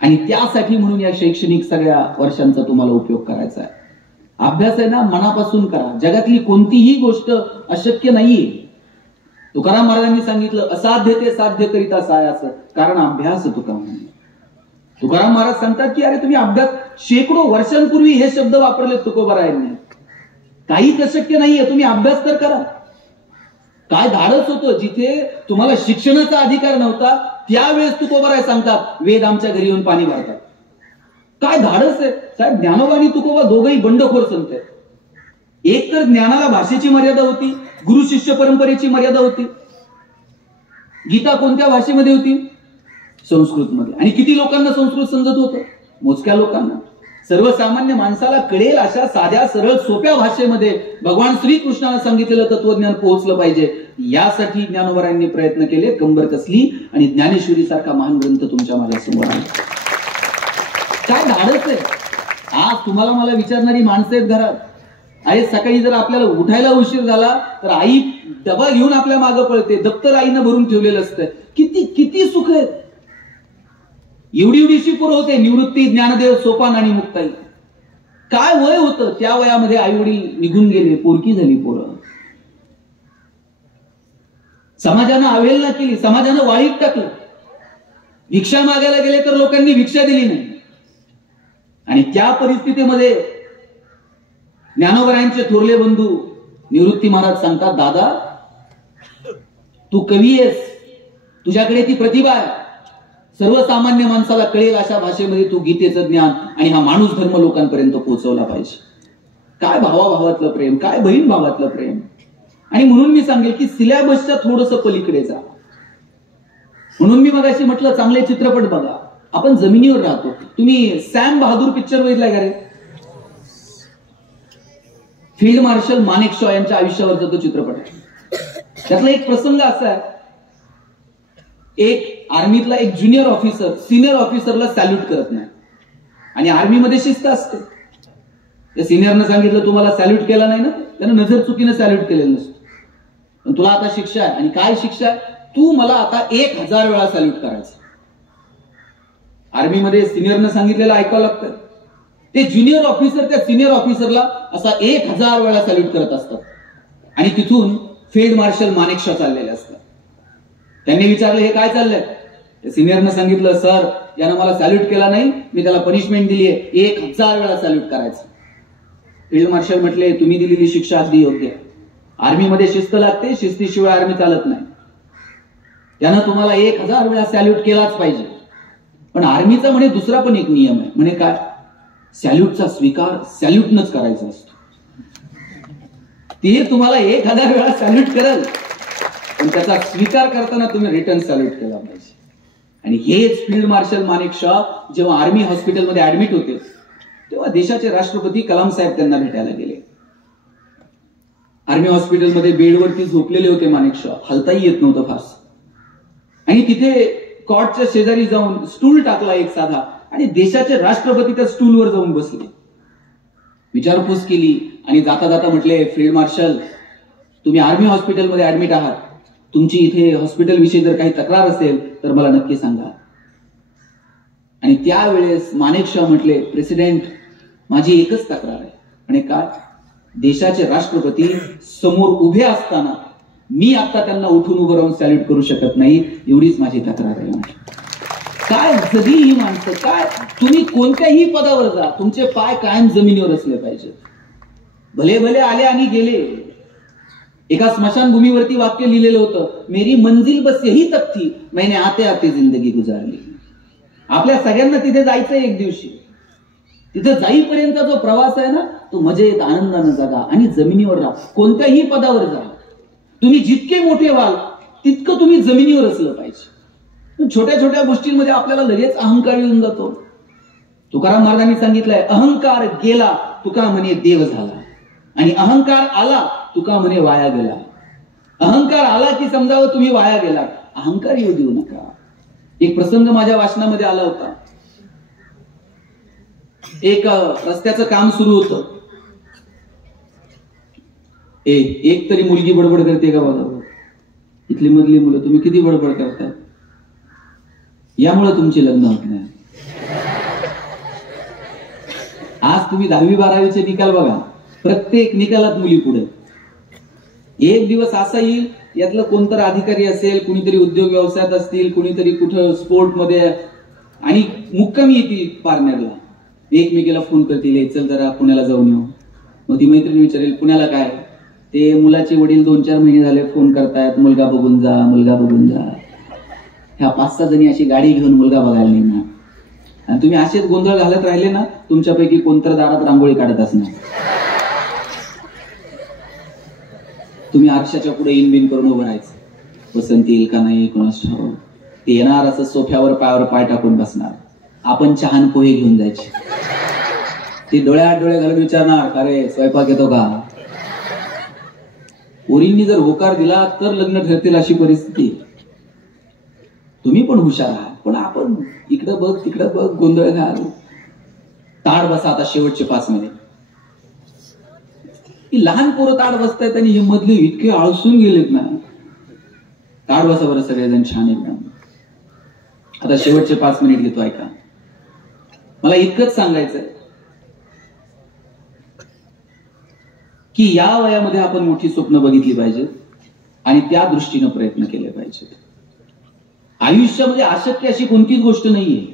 आणि त्यासाठी म्हणून या शैक्षणिक सगळ्या वर्षांचा तुम्हाला उपयोग करायचा आहे. अभ्यास आहे ना, मनापासून करा. जगातली कोणतीही गोष्ट अशक्य नाहीये. तुकाराम महाराजांनी सांगितलं, असाध्य ते साध्य करिता सायास, कारण अभ्यास तुकाराम. तुकाराम महाराज सांगतात की अरे तुम्ही अभ्यास, शेकडो वर्षांपूर्वी हे शब्द वापरले तुकोबारायांनी. काहीच अशक्य नाहीये, तुम्ही अभ्यास तर करा. काय धाडस होतं, जिथे तुम्हाला शिक्षणाचा अधिकार नव्हता त्यावेळेस तुकोबाराय सांगतात, वेद आमच्या घरी येऊन पाणी भरतात. काय धाडस आहे साहेब. ज्ञानोबा आणि तुकोबा दोघंही बंडखोर संत आहेत. एक तर ज्ञानाला भाषेची मर्यादा होती, गुरु शिष्य परंपरेची मर्यादा होती. गीता कोणत्या भाषेमध्ये होती? संस्कृतमध्ये. आणि किती लोकांना संस्कृत समजत होतं? मोजक्या लोकांना. सर्वसामान्य माणसाला कळेल अशा साध्या सरळ सोप्या भाषेमध्ये भगवान श्रीकृष्णाने सांगितलेलं तत्वज्ञान पोहोचलं पाहिजे, यासाठी ज्ञानोबारायांनी प्रयत्न केले. कंबर कसली आणि ज्ञानेश्वरी सारखा महान ग्रंथ तुमच्या माझ्या समोर आहे. काय धाडस आहे. आज तुम्हाला मला विचारणारी माणसं आहेत घरात. अरे सकाळी जर आपल्याला उठायला उशीर झाला तर आई डबा घेऊन आपल्या मागे पळते, दप्तर आईनं भरून ठेवलेलं असतं. किती किती सुख आहेत. एवढी एवढीशी पोरं होते, निवृत्ती, ज्ञानदेव, सोपान आणि मुक्ताई. काय वय होतं त्या वयामध्ये आई वडील निघून गेले, पोरकी झाली पोरं. समाजानं अवहेलना केली, समाजानं वाळीत टाकलं. भिक्षा मागायला गेले तर लोकांनी भिक्षा दिली नाही. आणि त्या परिस्थितीमध्ये ज्ञानोबारायांचे थोरले बंधू निवृत्ती महाराज सांगतात, दादा तू कवी आहेस, तुझ्याकडे ती प्रतिभा आहे, सर्वसामान्य माणसाला कळेल अशा भाषेमध्ये तू गीतेचं ज्ञान आणि हा माणूस धर्म लोकांपर्यंत पोहोचवला पाहिजे. काय भावाभावातलं प्रेम, काय बहीण भावातलं प्रेम. आणि म्हणून मी सांगेल की सिलेबसच्या थोडंसं पलीकडे जा. म्हणून मी मगाशी म्हटलं चांगले चित्रपट बघा. आपण जमिनीवर राहतो. तुम्ही सॅम बहादूर पिक्चर बघितलाय का रे? फील्ड मार्शल मानेकशॉ यांच्या आयुष्यावरचा तो चित्रपट आहे. त्यातला एक प्रसंग असा आहे, एक आर्मीतला एक ज्युनियर ऑफिसर सिनियर ऑफिसरला सॅल्यूट करत नाही. आणि आर्मीमध्ये शिस्त असते. त्या सिनियरनं सांगितलं तुम्हाला सॅल्यूट केला नाही ना, त्यानं नजर चुकीनं सॅल्यूट केलेलं नसतं. पण तुला आता शिक्षा आहे. आणि काय शिक्षा आहे? तू मला आता 1000 वेळा सॅल्यूट करायचं. आर्मीमध्ये सिनियरनं सांगितलेलं ऐकावं लागतं. ते ज्युनियर ऑफिसर त्या सिनियर ऑफिसरला असा 1000 वेळा सॅल्यूट करत असतात. आणि तिथून फील्ड मार्शल मानेकशॉ चाललेले असतात. त्यांनी विचारलं हे काय चाललंय? सिनियरनं सांगितलं सर यानं मला सॅल्यूट केला नाही, मी त्याला पनिशमेंट दिली आहे, 1000 वेळा सॅल्यूट करायचं. फील्ड मार्शल म्हटले तुम्ही दिलेली शिक्षा अगदी योग्य आहे. आर्मीमध्ये शिस्त लागते, शिस्तीशिवाय आर्मी चालत नाही. त्यानं तुम्हाला 1000 वेळा सॅल्यूट केलाच पाहिजे. पण आर्मीचा म्हणे दुसरा पण एक नियम आहे. म्हणे काय? सॅल्यूटचा स्वीकार सॅल्यूटनच करायचा असतो. ते तुम्हाला 1000 वेळा सॅल्यूट करेल, पण त्याचा स्वीकार करताना तुम्ही रिटर्न सॅल्यूट केला पाहिजे. आणि हेच फील्ड मार्शल मानेकशॉ जेव्हा आर्मी हॉस्पिटलमध्ये ऍडमिट होते तेव्हा देशाचे राष्ट्रपती कलाम साहेब त्यांना भेटायला गेले. आर्मी हॉस्पिटलमध्ये बेडवरती झोपलेले होते मानेकशॉ, हलताही येत नव्हतं फारसं. आणि तिथे कॉटच्या शेजारी जाऊन स्टूल टाकला एक साधा, आणि देशाचे राष्ट्रपती त्या स्टूलवर जाऊन बसले. विचारपूस केली आणि जाता जाता म्हटले फील्ड मार्शल तुम्ही आर्मी हॉस्पिटलमध्ये ऍडमिट आहात, तुमची इथे हॉस्पिटल विषयी जर काही तक्रार असेल तर मला नक्की सांगा. आणि त्यावेळेस मानेकशॉ म्हटले प्रेसिडेंट माझी एकच तक्रार आहे. आणि काय? देशाचे राष्ट्रपती समोर उभे असताना मी आता त्यांना उठून उभं राहून सॅल्यूट करू शकत नाही, एवढीच माझी तक्रार आहे. काय जगी ही माणसं, काय तुम्ही कोणत्याही पदावर जा, तुमचे पाय कायम जमिनीवर असले पाहिजेत. भले भले आले आणि गेले. एका स्मशानभूमीवरती वाक्य लिहिलेलं होतं, मेरी मंजिल बस यही तक थी, मैंने आते आते जिंदगी गुजारली. आपल्या सगळ्यांना तिथे जायचंय एक दिवशी. तिथे जाईपर्यंतचा जो प्रवास आहे ना तो मजेत आनंदानं जगा आणि जमिनीवर राहा. कोणत्याही पदावर जा, तुम्ही जितके मोठे व्हाल तितकं तुम्ही जमिनीवर असलं पाहिजे. छोट्या छोट्या गोष्टींमध्ये आपल्याला लगेच अहंकार येऊन जातो. तुकाराम महाराजांनी सांगितलंय अहंकार गेला तुका म्हणे देव झाला, आणि अहंकार आला तुका म्हणे वाया गेला. अहंकार आला की समजावं तुम्ही वाया गेला. अहंकार येऊ देऊ नका. एक प्रसंग माझ्या वाचनामध्ये आला होता. एक रस्त्याचं काम सुरू होतं. एक तरी मुलगी बडबड करते का बघा. इथली मधली मुलं तुम्ही किती बडबड करतात, यामुळे तुमचे लग्न होत नाही. आज तुम्ही 10वी 12वीचे निकाल बघा, प्रत्येक निकालात मुली पुढे. एक दिवस असा येईल यातलं कोणतरी अधिकारी असेल, कुणीतरी उद्योग व्यवसायात असतील, कुणीतरी कुठं स्पोर्टमध्ये, आणि मुक्कामी येतील पारनेरला. एकमेकीला फोन करतील चल जरा पुण्याला जाऊन येऊ. मग ती मैत्रिणी विचारेल पुण्याला काय? ते मुलाचे वडील 2-4 महिने झाले फोन करतायत मुलगा बघून जा, मुलगा बघून जा. ह्या 5-6 जणी अशी गाडी घेऊन मुलगा बघायला नाही ना. आणि तुम्ही असेच गोंधळ घालत राहिले ना, तुमच्यापैकी कोणतर दारात रांगोळी काढत असणार. तुम्ही आरशाच्या पुढे इनबिन करून उभं राहायचं, पसंती येईल का नाही कोणास ठाऊक. ते येणार असं सोफ्यावर पायावर पाय टाकून बसणार. आपण चहान पोहे घेऊन जायचे. ती डोळ्यात डोळे घालून विचारणार अरे स्वयंपाक येतो का. पोरींनी जर होकार दिला तर लग्न ठरतील अशी परिस्थिती. तुम्ही पण हुशार आहात, पण आपण इकडं बघ तिकडं बघ गोंधळ घाल. ताड बसा आता शेवटचे 5 मिनिट. ही लहान पोरं ताड बसतायत आणि हे मधले इतके आळसून गेलेत ना. ताड बसा बरं सगळेजण छान एकदम. आता शेवटचे 5 मिनिट घेतो ऐका. मला इतकंच सांगायचंय की या वयामध्ये आपण मोठी स्वप्न बघितली पाहिजेत आणि त्या दृष्टीनं प्रयत्न केले पाहिजेत. आयुष्यामध्ये अशक्य अशी कोणतीच गोष्ट नाहीये.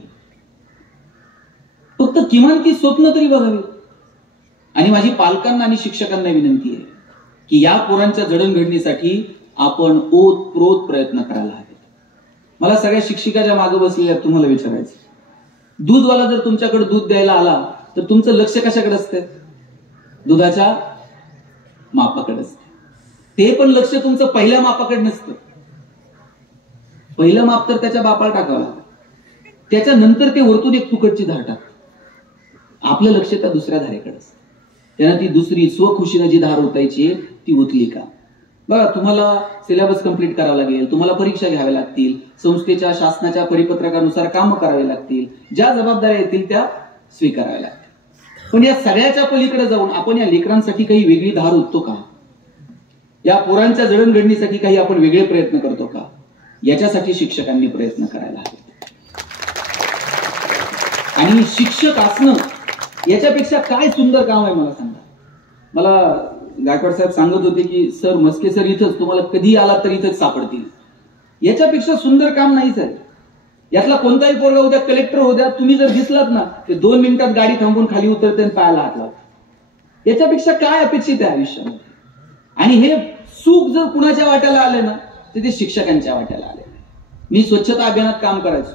फक्त किमान ती स्वप्न तरी बघावी. आणि माझी पालकांना आणि शिक्षकांना विनंती आहे की या पोरांच्या जडणघडणीसाठी आपण ओतप्रोत प्रयत्न करायला हवे. मला सगळ्या शिक्षिका ज्या मागे बसलेल्या तुम्हाला विचारायचं, दूधवाला जर तुमच्याकडे दूध द्यायला आला तर तुमचं लक्ष कशाकडे असते? दुधाच्या मापाकडे असते. ते पण लक्ष तुमचं पहिल्या मापाकडे नसतं. पहिलं माप तर त्याच्या बापाला टाकावं लागतं, त्याच्यानंतर ते वरतून एक फुकटची धार टाकतात. आपलं लक्ष त्या दुसऱ्या धारेकडे असतं. त्यांना ती दुसरी स्वखुशीनं जी धार ओतायची ती ओतली का? बघा, तुम्हाला सिलेबस कंप्लीट करावा लागेल, तुम्हाला परीक्षा घ्याव्या लागतील, संस्थेच्या शासनाच्या परिपत्रकानुसार कामं करावी लागतील, ज्या जबाबदाऱ्या येतील त्या स्वीकाराव्या लागतील. पण या सगळ्याच्या पलीकडे जाऊन आपण या लेकरांसाठी काही वेगळी धार ओततो का? या पोरांच्या जडणघडणीसाठी काही आपण वेगळे प्रयत्न करतो का? याच्यासाठी शिक्षकांनी प्रयत्न करायला हवे. आणि शिक्षक असणं याच्यापेक्षा काय सुंदर काम आहे मला सांगा. मला गायकवाड साहेब सांगत होते की सर, मस्के सर इथंच, तुम्हाला कधी आला तर इथंच सापडतील. याच्यापेक्षा सुंदर काम नाहीच आहे. यातला कोणताही पोरगा उद्या कलेक्टर होऊ द्या, तुम्ही जर दिसलात ना ते 2 मिनिटात गाडी थांबून खाली उतरते आणि पायाला हात लावते. याच्यापेक्षा काय अपेक्षित आहे आयुष्यामध्ये? आणि हे सुख जर कुणाच्या वाट्याला आले ना तर ते शिक्षकांच्या वाट्याला आले. मी स्वच्छता अभियानात काम करायचो,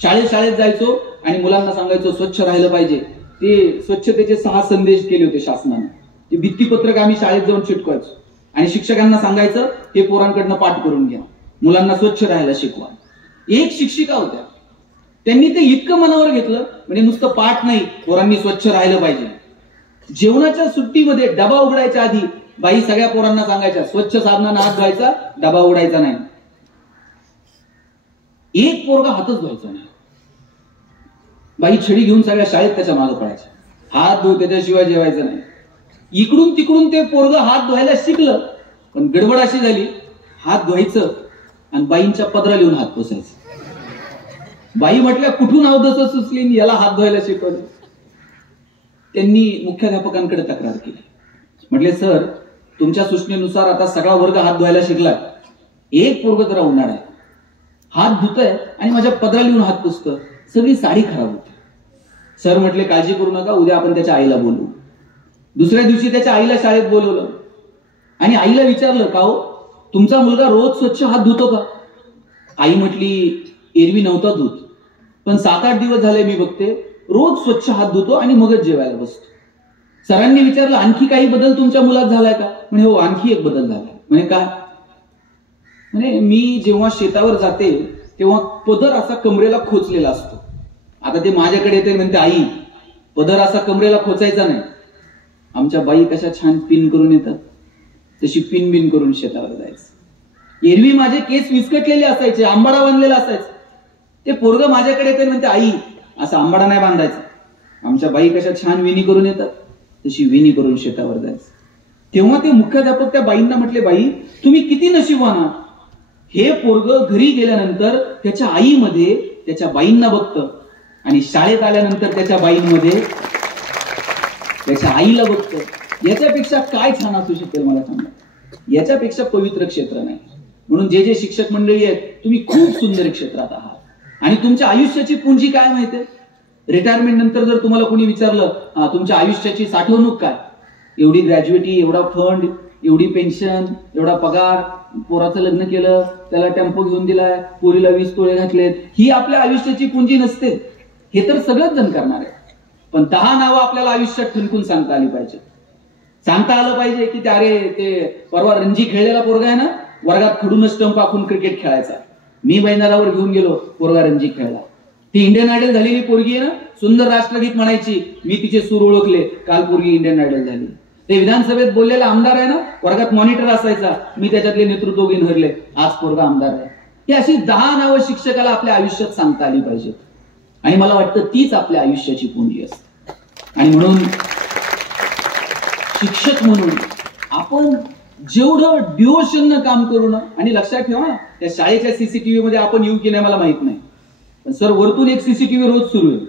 शाळेत जायचो आणि मुलांना सांगायचो स्वच्छ राहिलं पाहिजे. ते स्वच्छतेचे 6 संदेश केले होते शासनाने. ते भित्तीपत्रक आम्ही शाळेत जाऊन चिटकवायचो आणि शिक्षकांना सांगायचं हे पोरांकडनं पाठ करून घ्या, मुलांना स्वच्छ राहायला शिकवा. एक शिक्षिका होत्या, त्यांनी ते इतकं मनावर घेतलं, म्हणजे नुसतं पाठ नाही, पोरांनी स्वच्छ राहिलं पाहिजे. जेवणाच्या सुट्टीमध्ये डबा उघडायच्या आधी बाई सगळ्या पोरांना सांगायच्या स्वच्छ साबणाने हात धुवायचा, डबा उघडायचा नाही. एक पोरगा हातच धुवायचा नाही. बाई छडी घेऊन सगळ्या शाळेत त्याच्या मागे पडायच्या, हात धुव त्याच्याशिवाय जेवायचं नाही. इकडून तिकडून ते पोरग हात धुवायला शिकलं, पण गडबड अशी झाली, हात धुवायचं आणि बाईंच्या पदरा लिहून हात पुसायचं. बाई म्हटल्या कुठून अवदस सुचली, याला हात धुवायला शिकवलं. त्यांनी मुख्याध्यापकांकडे तक्रार केली. म्हटले सर, तुमच्या सूचनेनुसार आता सगळा वर्ग हात धुवायला शिकलाय, एक पोरग जरा उन्हाळा आहे, हात धुतय आणि माझ्या पदरा लिहून हात पुसतं, सगळी साडी खराब होते. सर म्हटले काळजी करू नका, उद्या आपण त्याच्या आईला बोलू. दुसऱ्या दिवशी त्याच्या आईला शाळेत बोलवलं आणि आईला विचारलं, का हो तुमचा मुलगा रोज स्वच्छ हात धुतो का? आई म्हटली एरवी नव्हता धुत, पण 7-8 दिवस झाले मी बघते रोज स्वच्छ हात धुतो आणि मगच जेवायला बसतो. सरांनी विचारलं आणखी काही बदल तुमच्या मुलात झालाय का? म्हणे हो, आणखी एक बदल झालाय. म्हणे काय? म्हणे मी जेव्हा शेतावर जाते तेव्हा पदर असा कमरेला खोचलेला असतो. आता ते माझ्याकडे येते, म्हणते आई पदर असा कमरेला खोचायचा नाही. आमच्या बाई कशा छान पिन करून येतात, तशी पिन बिन करून शेतावर जायचं. एरवी माझे केस विस्कटलेले असायचे, आंबाडा बांधलेला असायचा. ते पोरग माझ्याकडे येते, म्हणते आई असा आंबाडा नाही बांधायचा. आमच्या बाई कशा छान विणी करून येतात, तशी विणी करून शेतावर जायचं. तेव्हा ते मुख्याध्यापक त्या बाईंना म्हटले, बाई तुम्ही किती नशीबवान आहात. हे पोरग घरी गेल्यानंतर त्याच्या आईमध्ये त्याच्या बाईंना बघतं आणि शाळेत आल्यानंतर त्याच्या बाईंमध्ये त्याच्या आईला बघतं. याच्यापेक्षा काय छान असू शकेल मला सांगा? याच्यापेक्षा पवित्र क्षेत्र नाही. म्हणून जे शिक्षक मंडळी आहेत, तुम्ही खूप सुंदर क्षेत्रात आहात आणि तुमच्या आयुष्याची पुंजी काय माहितीये? रिटायरमेंट नंतर जर तुम्हाला कोणी विचारलं तुमच्या आयुष्याची साठवणूक काय, एवढी ग्रॅज्युएटी, एवढा फंड, एवढी पेन्शन, एवढा पगार, पोराचं लग्न केलं, त्याला टेम्पो घेऊन दिलाय, पोरीला 20 तोळे घातलेत, ही आपल्या आयुष्याची पुंजी नसते. हे तर सगळंच जण करणार आहे. पण 10 नावं आपल्याला आयुष्यात ठणकून सांगता आली पाहिजे. सांगता आलं पाहिजे की अरे ते परवा रणजी खेळलेला पोरगा आहे ना, वर्गात खडून स्टंप आखून क्रिकेट खेळायचा, मी मैदानावर घेऊन गेलो, पोरगा रणजी खेळला. ती इंडियन आयडल झालेली पोरगी आहे ना, सुंदर राष्ट्रगीत म्हणायची, मी तिचे सूर ओळखले, काल पोरगी इंडियन आयडल झाली. ते विधानसभेत बोललेला आमदार आहे ना, वर्गात मॉनिटर असायचा, मी त्याच्यातले नेतृत्व घेऊन हरले, आज पोरगा आमदार आहे. ही अशी 10 नावं शिक्षकाला आपल्या आयुष्यात सांगता आली पाहिजेत. आणि मला वाटतं तीच आपल्या आयुष्याची पुंजी असते. आणि म्हणून शिक्षक म्हणून आपण जेवढं डिवोशननं काम करू ना, आणि लक्षात ठेवा ना, त्या शाळेच्या सीसीटीव्ही मध्ये आपण येऊ की नाही मला माहित नाही, पण सर वरतून एक सीसीटीव्ही रोज सुरू आहे,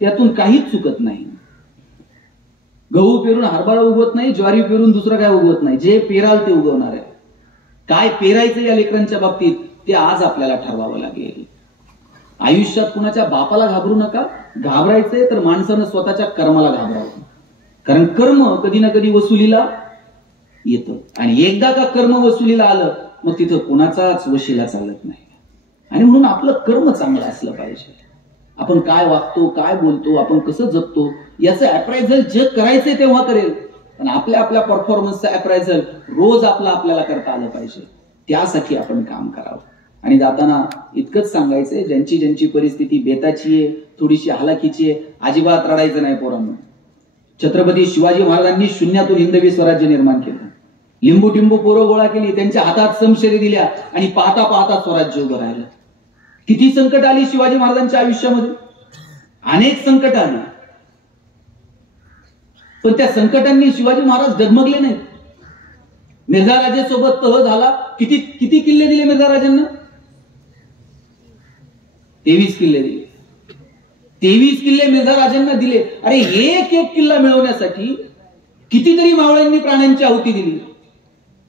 त्यातून काहीच चुकत नाही. गहू पेरून हरभरा उगवत नाही, ज्वारी पेरून दुसरं काय उगवत नाही, जे पेराल ते उगवणार आहे. काय पेरायचं या लेकरांच्या बाबतीत ते आज आपल्याला ठरवावं लागेल. आयुष्यात कुणाच्या बापाला घाबरू नका, घाबरायचंय तर माणसानं स्वतःच्या कर्माला घाबरावं. कारण कर्म कधी ना कधी वसुलीला येतं आणि एकदा का कर्म वसुलीला आलं मग तिथं कुणाचाच वशिला चालत नाही. आणि म्हणून आपलं कर्म चांगलं असलं पाहिजे. आपण काय वागतो, काय बोलतो, आपण कसं जगतो याचं अप्रायझल जग करायचंय तेव्हा करेल, पण आपल्या आपल्या परफॉर्मन्सचं अप्रायझल रोज आपल्याला करता आलं पाहिजे. त्यासाठी आपण काम करावं. आणि जाताना इतकंच सांगायचंय, ज्यांची ज्यांची परिस्थिती बेताची आहे, थोडीशी हालाकीची आहे, अजिबात रडायचं नाही पोरांनो. छत्रपती शिवाजी महाराजांनी शून्यातून हिंदवी स्वराज्य निर्माण केलं. लिंबू टिंबू पोरं गोळा केली, त्यांच्या हातात समशेरी दिल्या आणि पाहता पाहता स्वराज्य उभं राहिलं. किती संकट आली शिवाजी महाराजांच्या आयुष्यामध्ये, अनेक संकट आली, पण त्या संकटांनी शिवाजी महाराज डगमगले नाहीत. मिर्झा राजेसोबत तह झाला. किती किल्ले दिले मिर्झा राजांना? 23 किल्ले दिले. 23 किल्ले मिर्झा राजांना दिले. अरे एक एक किल्ला मिळवण्यासाठी कितीतरी मावळ्यांनी प्राण्यांची आहुती दिली.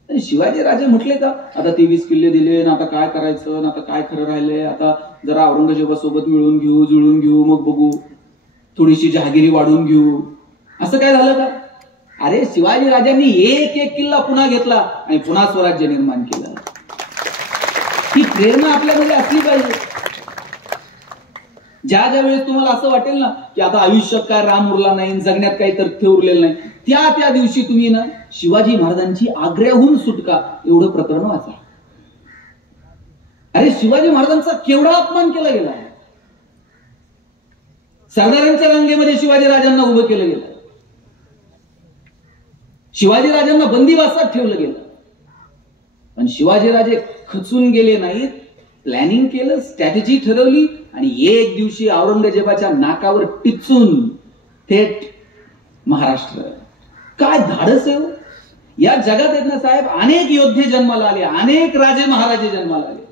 आणि शिवाजी राजे म्हटले का आता 23 किल्ले दिले ना, आता काय करायचं ना, आता काय खरं राहिलंय, आता जरा औरंगजेबासोबत मिळून घेऊ, जुळून घेऊ, मग बघू, थोडीशी जहागिरी वाढवून घेऊ, असं काय झालं का? अरे शिवाजी राजांनी एक एक किल्ला पुन्हा घेतला आणि पुन्हा स्वराज्य निर्माण केलं. ही प्रेरणा आपल्यामध्ये असली पाहिजे. ज्या ज्या वेळेस तुम्हाला असं वाटेल ना की आता आयुष्यात काय राम उरला नाही, जगण्यात काही तथ्य उरलेलं नाही, त्या दिवशी तुम्ही ना शिवाजी महाराजांची आग्र्याहून सुटका एवढं प्रकरण वाचा. अरे शिवाजी महाराजांचा केवढा अपमान केला गेला. सरदारांच्या रांगेमध्ये शिवाजी राजांना उभं केलं गेलं. शिवाजी राजांना बंदिवासात ठेवलं गेलं. पण शिवाजी राजे खचून गेले नाहीत. प्लॅनिंग केलं, स्ट्रॅटेजी ठरवली आणि एक दिवशी औरंगजेबाच्या नाकावर टिचून थेट महाराष्ट्र. काय धाडस आहे. या जगात आहेत ना साहेब, अनेक योद्धे जन्माला आले, अनेक राजे महाराजे जन्माला आले.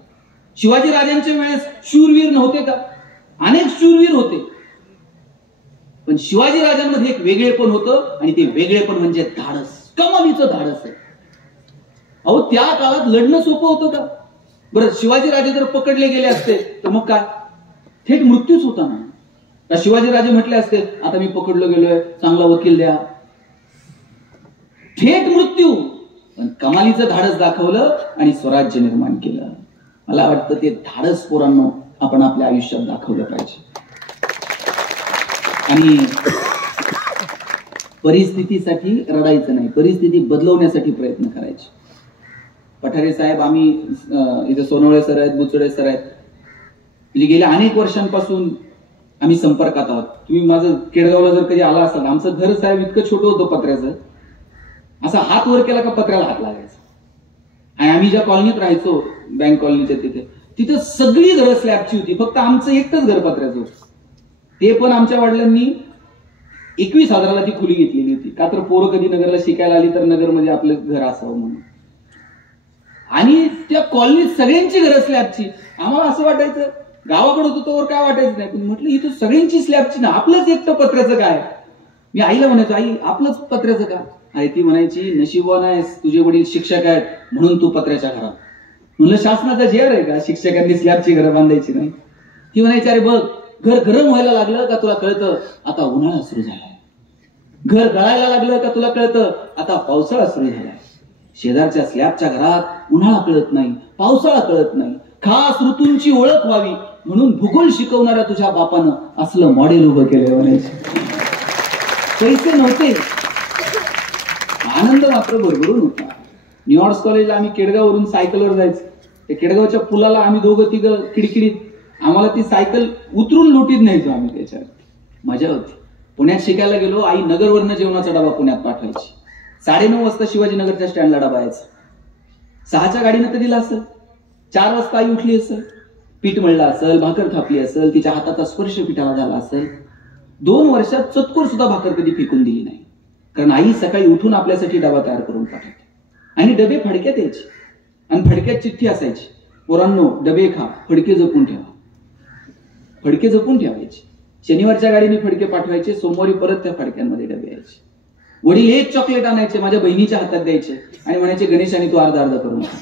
शिवाजी राजांच्या वेळेस शूरवीर नव्हते का? अनेक शूरवीर होते, पण शिवाजी राजांमध्ये एक वेगळेपण होतं आणि ते वेगळेपण म्हणजे धाडस, कमालीचं धाडस आहे. अहो त्या काळात लढणं सोपं होतं का? बरं शिवाजी राजे जर पकडले गेले असते तर मग काय, थेट मृत्यूच होता ना. शिवाजी राजे म्हटले असते आता मी पकडलो गेलोय, चांगला वकील द्या, थेट मृत्यू. पण कमालीचं धाडस दाखवलं आणि स्वराज्य निर्माण केलं. मला वाटतं ते धाडस पोरांनो आपण आपल्या आयुष्यात दाखवलं पाहिजे. आणि परिस्थितीसाठी रडायचं नाही, परिस्थिती बदलवण्यासाठी प्रयत्न करायचे. पठारे साहेब, आम्ही इथे सोनवळे सर आहेत, बुचडे सर आहेत, म्हणजे गेल्या अनेक वर्षांपासून आम्ही संपर्कात आहोत. तुम्ही माझं केडगावला जर कधी आला असाल, आमचं घर साहेब इतकं छोटं होतं पत्र्याचं, असा हात वर केला का पत्र्याला हात लागायचा. आणि आम्ही ज्या कॉलनीत राहायचो, बँक कॉलनीच्या तिथे सगळी घरं स्लॅबची होती, फक्त आमचं एकटंच घर पत्र्याचं होतं. ते पण आमच्या वडिलांनी 21,000ला ती खुली घेतलेली होती, का तर पोरं कधी नगरला शिकायला आली तर नगरमध्ये आपलं घर असावं म्हणून. आणि त्या कॉलनीत सगळ्यांची घरं स्लॅबची. आम्हाला असं वाटायचं, गावाकडे होतो तोवर काय वाटायचं नाही, पण म्हटलं इथं सगळ्यांची स्लॅबची ना, आपलंच एकटं पत्र्याचं काय. मी आईला म्हणायचो, आई आपलंच पत्र्याचं का? आई ती म्हणायची, नशिबवान आहेस, तुझे वडील शिक्षक आहेत म्हणून तू पत्र्याच्या घरात. म्हणलं शासनाचा झेर आहे का शिक्षकांनी स्लॅबची घरं बांधायची नाही? ती म्हणायची, अरे बघ घर गरम व्हायला लागलं का तुला कळतं आता उन्हाळा सुरू झालाय, घर गळायला लागलं का तुला कळतं आता पावसाळा सुरू झालाय. शेजारच्या स्लॅबच्या घरात उन्हाळा कळत नाही, पावसाळा कळत नाही, खास ऋतूंची ओळख व्हावी म्हणून भूगोल शिकवणाऱ्या तुझ्या बापानं असलं मॉडेल उभं केलं म्हणायचं. पैसे नव्हते, आनंद मात्र भरभरून होता. न्यूयॉर्क कॉलेजला आम्ही केडगाववरून सायकलवर जायचं. त्या केडगावच्या पुलाला आम्ही दोघं तिघं किडकिडीत, आम्हाला ती सायकल उतरून लुटीत न्यायचो आम्ही, त्याच्यावर मजा होती. पुण्यात शिकायला गेलो, आई नगरवरनं जेवणाचा डबा पुण्यात पाठवायची. 9:30 वाजता शिवाजीनगरच्या स्टँडला डबा यायचा. 6च्या गाडीनं तर दिला असेल, 4 वाजता आई उठली असेल, पीठ मळलं असेल, भाकर थापली असेल, तिच्या हाताचा स्पर्श पिठाला झाला असेल. 2 वर्षात चतकोर सुद्धा भाकर कधी फेकून दिली नाही, कारण आई सकाळी उठून आपल्यासाठी डबा तयार करून पाठवते. आणि डबे फडक्यात यायचे आणि फडक्यात चिठ्ठी असायची, पोरांनो डबे खा, फडके जपून ठेवा. फडके जपून ठेवायचे. शनिवारच्या गाडीने फडके पाठवायचे, सोमवारी परत त्या फडक्यांमध्ये डबे यायचे. वडील 1 चॉकलेट आणायचे, माझ्या बहिणीच्या हातात द्यायचे आणि म्हणायचे, गणेश आणि तू अर्धा अर्धा करून खा.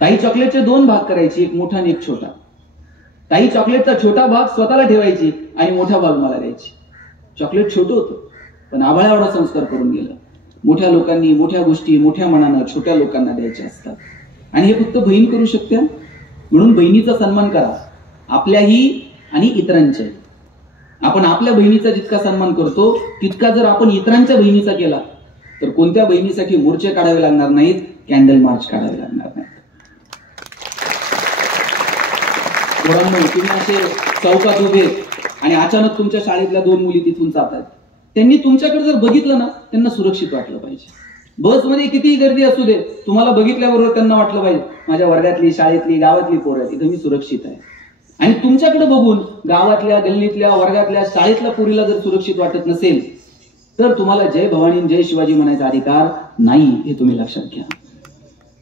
ताई चॉकलेटचे 2 भाग करायची, एक मोठा आणि एक छोटा. ताई चॉकलेटचा छोटा भाग स्वतःला ठेवायची आणि मोठा भाग मला द्यायची. चॉकलेट छोटं होतं, पण आभाळा एवढा संस्कार करून गेलं. मोठ्या लोकांनी मोठ्या गोष्टी मोठ्या मनानं छोट्या लोकांना द्यायच्या असतात. आणि हे फक्त बहीण करू शकते. म्हणून बहिणीचा सन्मान करा, आपल्याही आणि इतरांच्याही. आपण आपल्या बहिणीचा जितका सन्मान करतो तितका जर आपण इतरांच्या बहिणीचा केला तर कोणत्या बहिणीसाठी मोर्चे काढावे लागणार नाहीत, कॅन्डल मार्च काढावे लागणार नाहीत. पोरांनो, तुम्ही असे चौकात उभे आणि अचानक तुमच्या शाळेतल्या 2 मुली तिथून जात आहेत, त्यांनी तुमच्याकडे जर बघितलं ना, त्यांना सुरक्षित वाटलं पाहिजे. बसमध्ये कितीही गर्दी असू दे, तुम्हाला बघितल्याबरोबर त्यांना वाटलं पाहिजे माझ्या वर्गातली, शाळेतली, गावातली पोरं आहेत, इथं मी सुरक्षित आहे. आणि तुमच्याकडे बघून गावातल्या, गल्लीतल्या, वर्गातल्या, शाळेतल्या पोरीला जर सुरक्षित वाटत नसेल तर तुम्हाला जय भवानी जय शिवाजी म्हणायचा अधिकार नाही, हे तुम्ही लक्षात घ्या.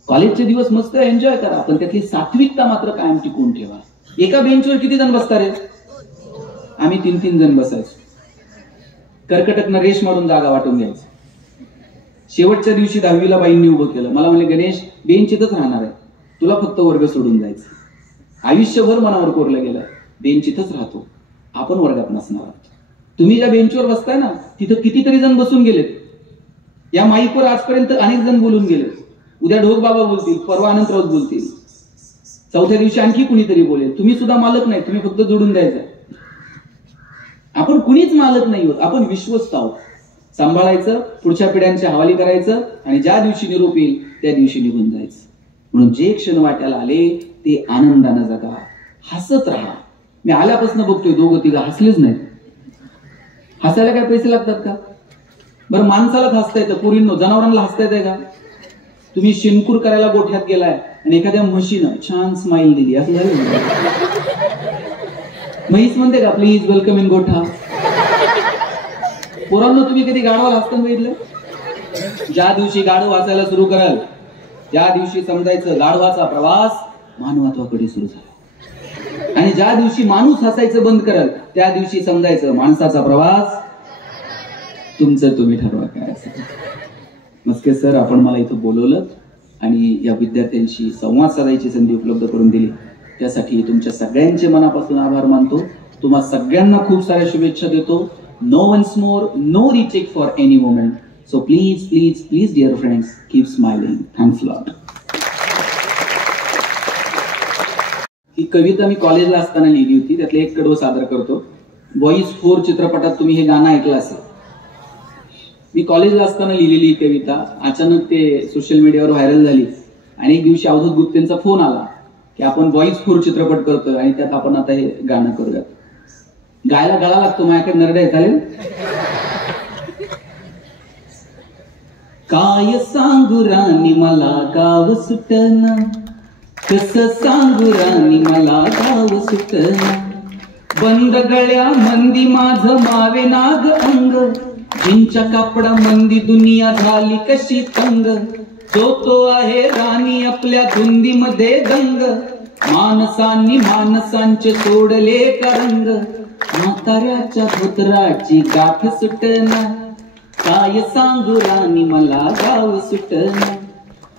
कॉलेजचे दिवस मस्त एन्जॉय करा, पण त्यातली सात्विकता मात्र कायम टिकवून ठेवा. एका बेंचवर किती जण बसतात रे? आम्ही 3-3 जण बसायचो. कर्कटकनं रेश मारून जागा वाटून घ्यायचं. शेवटच्या दिवशी 10वीला बाईंनी उभं केलं. मला म्हणले, गणेश बेंच इथंच राहणार आहे, तुला फक्त वर्ग सोडून जायचं. आयुष्यभर मनावर कोरलं गेलं, बेंच इथंच राहतो, आपण वर्गात नसणार आहोत. तुम्ही ज्या बेंचवर बसताय ना, तिथं कितीतरी जण बसून गेलेत. या माईकवर आजपर्यंत अनेक जण बोलून गेलेत. उद्या ढोक बाबा बोलतील, परवा अनंत राऊत बोलतील, चौथ्या दिवशी आणखी कुणीतरी बोलेल. तुम्ही सुद्धा मालक नाही, तुम्ही फक्त जोडून द्यायचं. आपण कुणीच मालक नाही आहोत, आपण विश्वस्त आहोत. सांभाळायचं, पुढच्या पिढ्यांच्या हवाली करायचं आणि ज्या दिवशी निरोप येईल त्या दिवशी निघून जायचं. म्हणून जे क्षण वाट्याला आले ते आनंदानं जगा, हसत राहा. मी आल्यापासून बघतोय 2-3 हसलेच नाहीत. हसायला काय पैसे लागतात का? बरं, माणसालाच हसता येतं, पुरींनो जनावरांना हसता येते का? तुम्ही शिनकूर करायला गोठ्यात गेलाय आणि एखाद्या म्हशीनं छान स्माइल दिली, असं झालं. म्हैस म्हणते का प्लीज वेलकम इन गोठा? पोरांनो, तुम्ही कधी गाढवाला हसताना बघितलं? ज्या दिवशी गाढव हसायला सुरू कराल त्या दिवशी समजायचं गाढवाचा प्रवास मानवत्वाकडे सुरू झाला. आणि ज्या दिवशी माणूस हसायचं बंद कराल त्या दिवशी समजायचं माणसाचा प्रवास तुमचं तुम्ही ठरवा काय असेल. मस्के सर, आपण मला इथं बोलवलं आणि या विद्यार्थ्यांशी संवाद साधायची संधी उपलब्ध करून दिली, त्यासाठी तुमच्या सगळ्यांचे मनापासून आभार मानतो. तुम्हा सगळ्यांना खूप साऱ्या शुभेच्छा देतो. No once more, no recheck for any woman. So please please please dear friends, keep smiling. Thanks lot. ही कविता मी कॉलेजला असताना लिहिली होती, त्यातलं एक कडवं सादर करतो. बॉईज 4 चित्रपटात तुम्ही हे गाणं ऐकलं असेल. मी कॉलेजला असताना लिहिलेली ही कविता अचानक ते सोशल मीडियावर व्हायरल झाली आणि एक दिवशी अवधूत गुप्तेंचा फोन आला की आपण बॉईज 4 चित्रपट करतोय आणि त्यात आपण आता हे गाणं करूयात. गायला गळा लागतो, माझ्याकडे नरडे चालेल. काय सांगू राणी मला गाव सुटना, कसं सांगू राणी मला गाव सुटना. बंद गळ्या मंदी माझं मावे नाग अंग, जिंच्या कापडा मंदी दुनिया झाली कशी तंग. जो तो आहे राणी आपल्या धुंदीमध्ये दंग, माणसांनी माणसांचे सोडले करंग. म्हाताऱ्याच्या धोतराची गाठ सुटना, काय सांगू राणी मला गाव सुटना.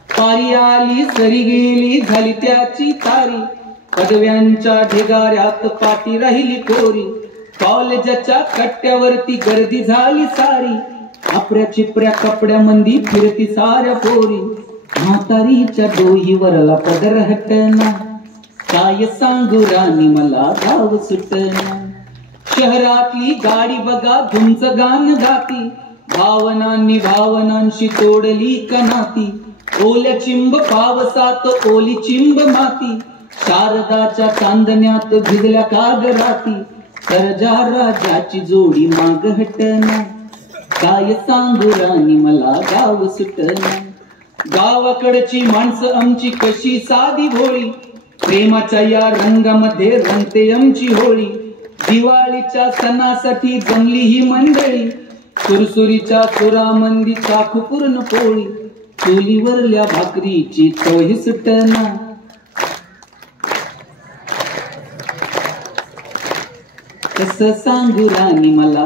पारी आली सरी गेली झाली त्याची तारी, पदव्यांच्या ढिगाऱ्यात पाठी राहिली कोरी. कॉलेजच्या कट्ट्यावरती गर्दी झाली सारी, आपल्या चिपऱ्या कपड्यामंदी फिरती साऱ्या पोरी. म्हातारीच्या डोईवरला पदर हटना, काय सांगू राणी मला गाव सुटना. शहरातली गाडी बघा धुमच गाण गाती, भावनांनी भावनांशी तोडली कनाती. ओल्या चिंब पावसात ओली चिंब माती, शारदाच्या चांदण्यात भिजल्या कागराती. सरजा राजाची जोडी माग हटना, काय सांगू राणी मला गाव सुटना. गावाकडची माणसं आमची कशी साधी भोळी, प्रेमाच्या या रंगामध्ये रंगते आमची होळी. दिवाळीच्या सणासाठी जमली ही मंडळी, सुरसुरीच्या सुरामंदी चाखू पूर्ण पोळी. चुलीवरल्या भाकरीची चवही सुटना, कसं सांगू राणी मला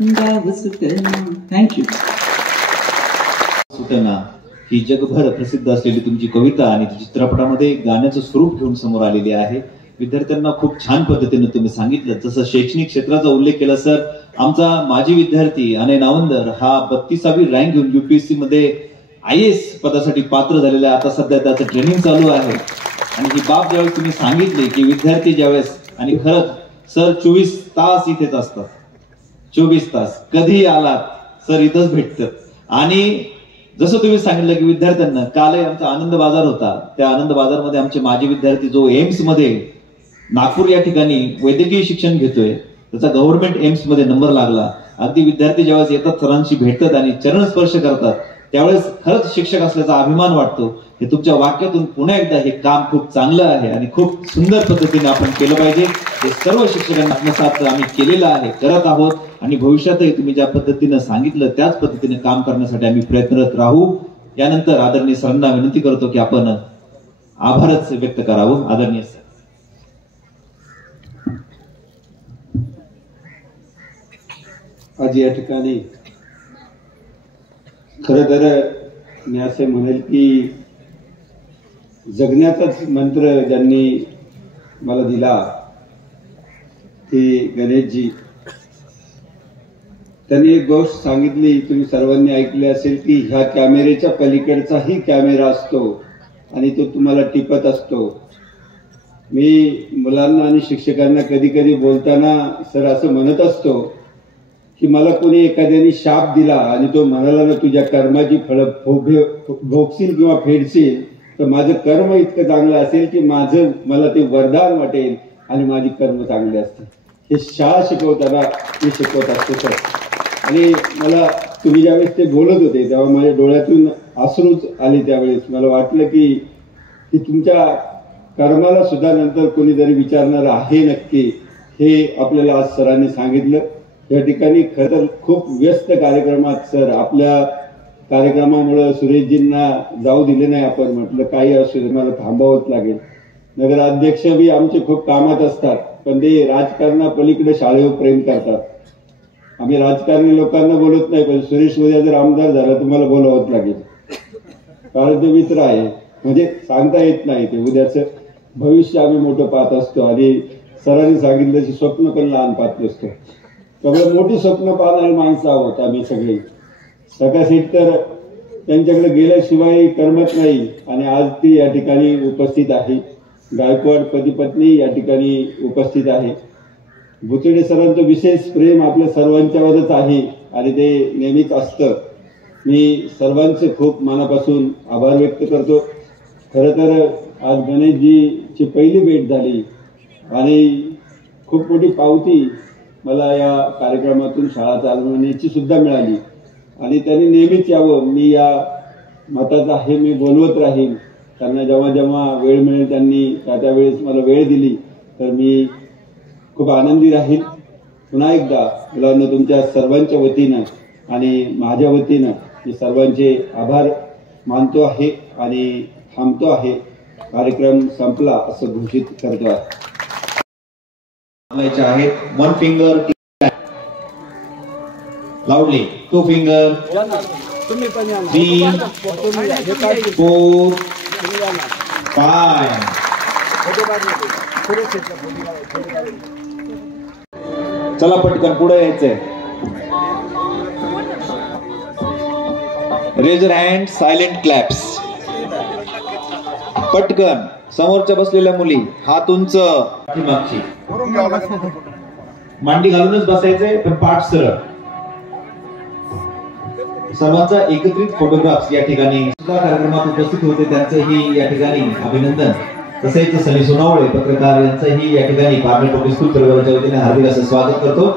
गाव सुटना. थँक्यू. सुटना ही जगभर प्रसिद्ध असलेली तुमची कविता आणि चित्रपटामध्ये गाण्याचं स्वरूप घेऊन समोर आलेली आहे. विद्यार्थ्यांना खूप छान पद्धतीने तुम्ही सांगितलं. जसं शैक्षणिक क्षेत्राचा उल्लेख केला सर, आमचा माजी विद्यार्थी अनय नावंदर हा 32वी रँक घेऊन UPSC मध्ये IAS पदासाठी पात्र झालेला आहे. आता सध्या त्याचं ट्रेनिंग चालू आहे. आणि ही बाब ज्यावेळेस तुम्ही सांगितली की विद्यार्थी ज्यावेळेस, आणि खरंच सर 24 तास इथेच असतात, 24 तास कधीही आलात सर इथंच भेटतात. आणि जसं तुम्ही सांगितलं की विद्यार्थ्यांना, कालही आमचा आनंद बाजार होता, त्या आनंद बाजारमध्ये आमचे माजी विद्यार्थी जो एम्स मध्ये नागपूर या ठिकाणी वैद्यकीय शिक्षण घेतोय, त्याचा गव्हर्नमेंट एम्स मध्ये नंबर लागला. अगदी विद्यार्थी ज्यावेळेस येतात सरांशी भेटतात आणि चरण स्पर्श करतात, त्यावेळेस खरंच शिक्षक असल्याचा अभिमान वाटतो. हे तुमच्या वाक्यातून पुन्हा एकदा हे काम खूप चांगलं आहे आणि खूप सुंदर पद्धतीने आपण केलं पाहिजे. हे सर्व शिक्षकांना आत्मसात आम्ही केलेलं आहे, करत आहोत आणि भविष्यातही तुम्ही ज्या पद्धतीनं सांगितलं त्याच पद्धतीने काम करण्यासाठी आम्ही प्रयत्नरत राहू. यानंतर आदरणीय सरांना विनंती करतो की आपण आभारच व्यक्त करावं. आदरणीय सर. आज या ठिकाणी खरं तर मी असे म्हणेल की जगण्याचाच मंत्र ज्यांनी मला दिला ते गणेशजी. त्यांनी एक गोष्ट सांगितली, तुम्ही सर्वांनी ऐकली असेल, की ह्या कॅमेऱ्याच्या पलीकडचाही कॅमेरा असतो आणि तो तुम्हाला टिपत असतो. मी मुलांना आणि शिक्षकांना कधी कधी बोलताना सर असं म्हणत असतो की मला कोणी एखाद्याने शाप दिला आणि तो म्हणाला ना तुझ्या कर्माची फळं भोगशील किंवा फेडशील, तर माझं कर्म इतकं चांगलं असेल की मला ते वरदान वाटेल आणि माझी कर्म चांगली असतील. हे शाळा शिकवताना मी शिकवत असतो सर. आणि मला तुम्ही ज्यावेळेस ते बोलत होते तेव्हा माझ्या डोळ्यातून अश्रूच आले. त्यावेळेस मला वाटलं की तुमच्या कर्माला सुद्धा नंतर कोणीतरी विचारणार आहे नक्की. हे आपल्याला आज सरांनी सांगितलं. या ठिकाणी खरं खूप व्यस्त कार्यक्रमात सर आपल्या कार्यक्रमामुळे सुरेशजींना जाऊ दिले नाही. आपण म्हटलं काही असू दे, मला थांबावंच लागेल. नगराध्यक्ष बी आमचे खूप कामात असतात, पण ते राजकारणापलीकडे शाळेवर प्रेम करतात. आम्ही राजकारणी लोकांना बोलत नाही, पण सुरेश उद्या जर आमदार झाला तुम्हाला बोलावंच लागेल, कारण ते मित्र आहे. म्हणजे सांगता येत नाही, ते उद्याचं भविष्य आम्ही मोठं पाहत असतो. आणि सरांनी सांगितलं की स्वप्न पण लहान पाहत नसतो. त्यामुळे मोठी स्वप्न पाहणारी माणसं आहोत आम्ही सगळे. सगळ्या सीट तर त्यांच्याकडे गेल्याशिवाय करमत नाही. आणि आज ती या ठिकाणी उपस्थित आहे. गायकवाड पती पत्नी या ठिकाणी उपस्थित आहे. भुचडे सरांचं विशेष प्रेम आपल्या सर्वांच्यावरच आहे आणि ते नेहमीच असतं. मी सर्वांचे खूप मनापासून आभार व्यक्त करतो. खरं तर आज गणेशजीची पहिली भेट झाली आणि खूप मोठी पावती मला या कार्यक्रमातून शाळा चालवण्याची सुद्धा मिळाली. आणि त्यांनी नेहमीच यावं, मी या मताचा आहे, मी बोलवत राहीन. त्यांना जेव्हा जेव्हा वेळ मिळेल त्यांनी त्यावेळेस मला वेळ दिली तर मी खूप आनंदी राहील. पुन्हा एकदा मुलांना तुमच्या सर्वांच्या वतीनं आणि माझ्या वतीनं मी सर्वांचे आभार मानतो आहे आणि थांबतो आहे. कार्यक्रम संपला असं घोषित करतो आहे. आहेत 1 फिंगर लाऊडली, 2 फिंगर, 3, 4, 5. चला पटकन पुढे यायचंय. Raise your hand, silent claps. पटकन समोरच्या बसलेल्या मुली हात उंच, पाठीमागची मांडी घालूनच बसायचंय, पण पाठ सरळ. सर्वांचा एकत्रित फोटोग्राफ्स या ठिकाणी कार्यक्रमात उपस्थित होते, त्यांचंही या ठिकाणी अभिनंदन. तसेच सनी सोनावळे पत्रकार यांचंही या ठिकाणी पारनेर पब्लिक स्कूल परिवाराच्या वतीने हार्दिक असं स्वागत करतो.